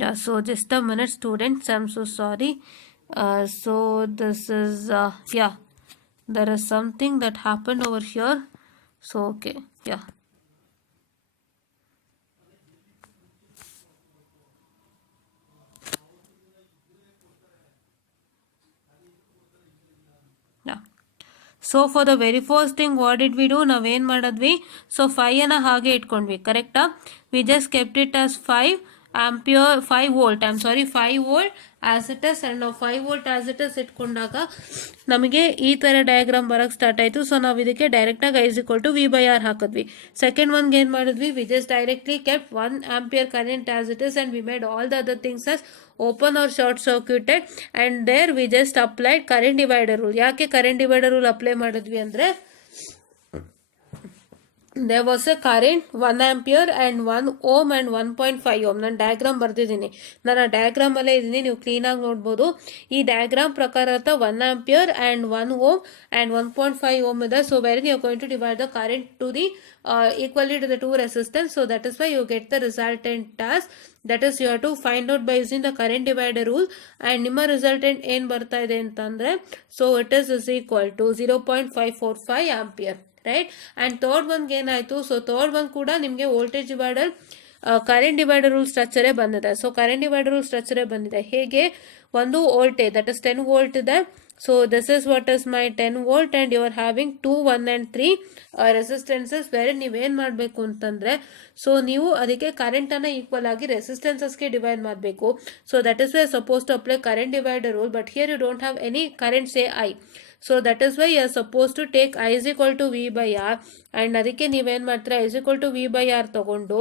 yeah, so just a minute students, I'm so sorry. So this is yeah, there is something that happened over here. So okay, yeah. Yeah. So for the very first thing, what did we do? ನಾವೇನು ಮಾಡಿದ್ವಿ? So 5 ಅನ್ನ ಹಾಗೆ ಇಟ್ಕೊಂಡ್ವಿ, ಕರೆಕ್ಟಾ? We just kept it as 5 ampere, 5 volt, I'm sorry, 5 volt as it is, and ನಾವು 5 volt as it is ಇಟ್ಕೊಂಡಾಗ ನಮಗೆ ಈ ಥರ ಡಯಾಗ್ರಾಮ್ ಬರೋಕ್ಕೆ ಸ್ಟಾರ್ಟ್ ಆಯಿತು. ಸೊ ನಾವು ಇದಕ್ಕೆ ಡೈರೆಕ್ಟಾಗಿ I is equal to V/R ಹಾಕಿದ್ವಿ. ಸೆಕೆಂಡ್ ಒನ್ಗೆ ಏನು ಮಾಡಿದ್ವಿ? We just directly kept 1 ampere current as it is, and we made all the other things as open or short circuited, and there we just applied current divider rule. ಯಾಕೆ current divider rule apply ಮಾಡಿದ್ವಿ ಅಂದರೆ, there was a current 1 ampere and 1 ohm and 1.5 ohm. ನಾನು diagram ಬರ್ದಿದ್ದೀನಿ, ನಾನು ಆ ಡಯಾಗ್ರಾಮಲ್ಲೇ ಇದ್ದೀನಿ, ನೀವು ಕ್ಲೀನಾಗಿ ನೋಡ್ಬೋದು. ಈ ಡಯಾಗ್ರಾಮ್ ಪ್ರಕಾರ 1 ampere and 1 ohm and 1.5 ohm ಇದೆ. So where you are going to divide the current to the equally to the two resistance. So that is why you get the resultant as, that is you have to find out by using the current divider rule, and ನಿಮ್ಮ resultant ಏನು ಬರ್ತಾ ಇದೆ ಅಂತಂದರೆ, so it is equal to 0.545 ampere. Right. And third ಒನ್ಗೆ ಏನಾಯಿತು? So third one ಕೂಡ ನಿಮಗೆ voltage divider current divider rule ಸ್ಟ್ರಕ್ಚರೇ ಬಂದಿದೆ. ಸೊ ಕರೆಂಟ್ ಡಿವೈಡರ್ ರೂಲ್ ಸ್ಟ್ರಕ್ಚರೇ ಬಂದಿದೆ. ಹೇಗೆ? ಒಂದು ವೋಲ್ಟೇಜ್ ದಟ್ ಇಸ್ 10 ವೋಲ್ಟ್ ಇದೆ. So this is what is my 10 volt and you are having 2, 1 and 3 resistances. ಬೇರೆ ನೀವೇನು ಮಾಡಬೇಕು ಅಂತಂದರೆ, ಸೊ ನೀವು ಅದಕ್ಕೆ ಕರೆಂಟನ್ನು ಈಕ್ವಲ್ ಆಗಿ ರೆಸಿಸ್ಟೆನ್ಸಸ್ಗೆ ಡಿವೈಡ್ ಮಾಡಬೇಕು. So that is why suppose to apply current divider rule, but here you don't have any current say I. So that is why you are suppose to take I is equal to V/R, and ಅದಕ್ಕೆ ನೀವೇನು ಮಾಡ್ತೀರಾ, I is equal to V/R ತೊಗೊಂಡು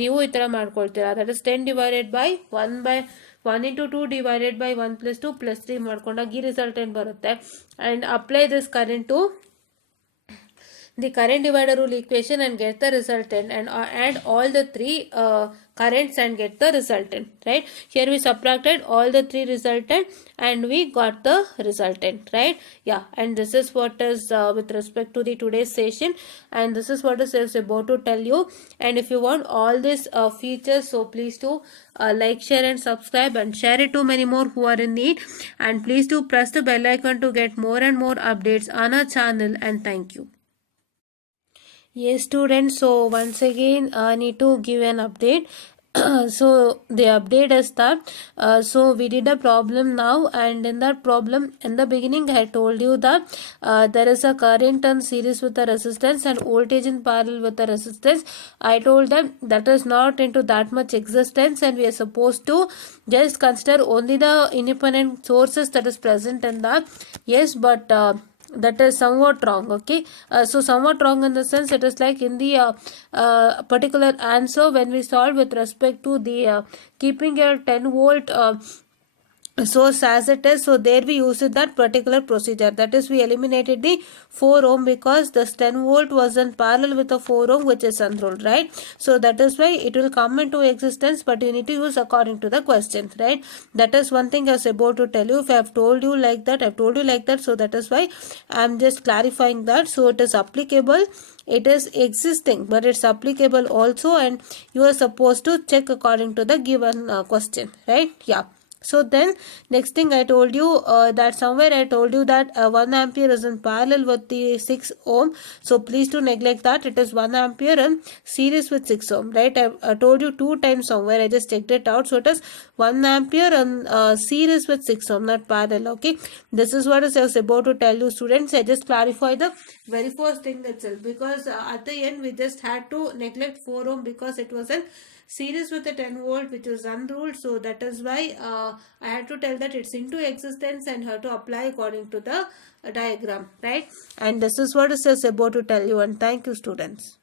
ನೀವು ಈ ಥರ ಮಾಡ್ಕೊಳ್ತೀರಾ. That is 10 divided by 1 into 2 divided by 1 plus 2 plus 3 ಮಾಡ್ಕೊಂಡಾಗ ಈ ರಿಸಲ್ಟೆಂಟ್ ಬರುತ್ತೆ. And apply this current to the current divider rule equation and get the resultant, and add all the 3 currents and get the resultant, right? Here we subtracted all the 3 resultant and we got the resultant, right? Yeah, and this is what is with respect to the today's session, and this is what is about to tell you. And if you want all these features, so please do like, share and subscribe, and share it to many more who are in need, and please do press the bell icon to get more and more updates on our channel, and thank you. Yes students, so once again I need to give an update. So the update is that so we did a problem now, and in that problem in the beginning I told you that there is a current in series with the resistance and voltage in parallel with the resistance. I told them that is not into that much existence, and we are supposed to just consider only the independent sources that is present in that. Yes, but that is somewhat wrong. Okay, so somewhat wrong in the sense it is like in the particular answer when we solve with respect to the keeping a 10 volt source as it is, so there we used that particular procedure, that is we eliminated the 4 ohm because this 10 volt was in parallel with the 4 ohm which is unruled, right? So that is why it will come into existence, but you need to use according to the questions, right? That is one thing I was about to tell you. If I have told you like that, I've told you like that, so that is why I'm just clarifying that. So it is applicable, it is existing, but it's applicable also, and you are supposed to check according to the given question, right? Yeah. So then next thing I told you that somewhere I told you that 1 ampere is in parallel with the 6 ohm. So please do neglect that. It is 1 ampere in series with 6 ohm, right? I told you 2 times somewhere. I just checked it out. So it is 1 ampere in series with 6 ohm, not parallel. Okay. This is what I was about to tell you, students. I just clarify the very first thing itself, because at the end we just had to neglect 4 ohm because it was in series with a 10 volt which is unruled. So that is why I had to tell that it's into existence and have to apply according to the diagram, right? And this is what it says about to tell you, and thank you, students.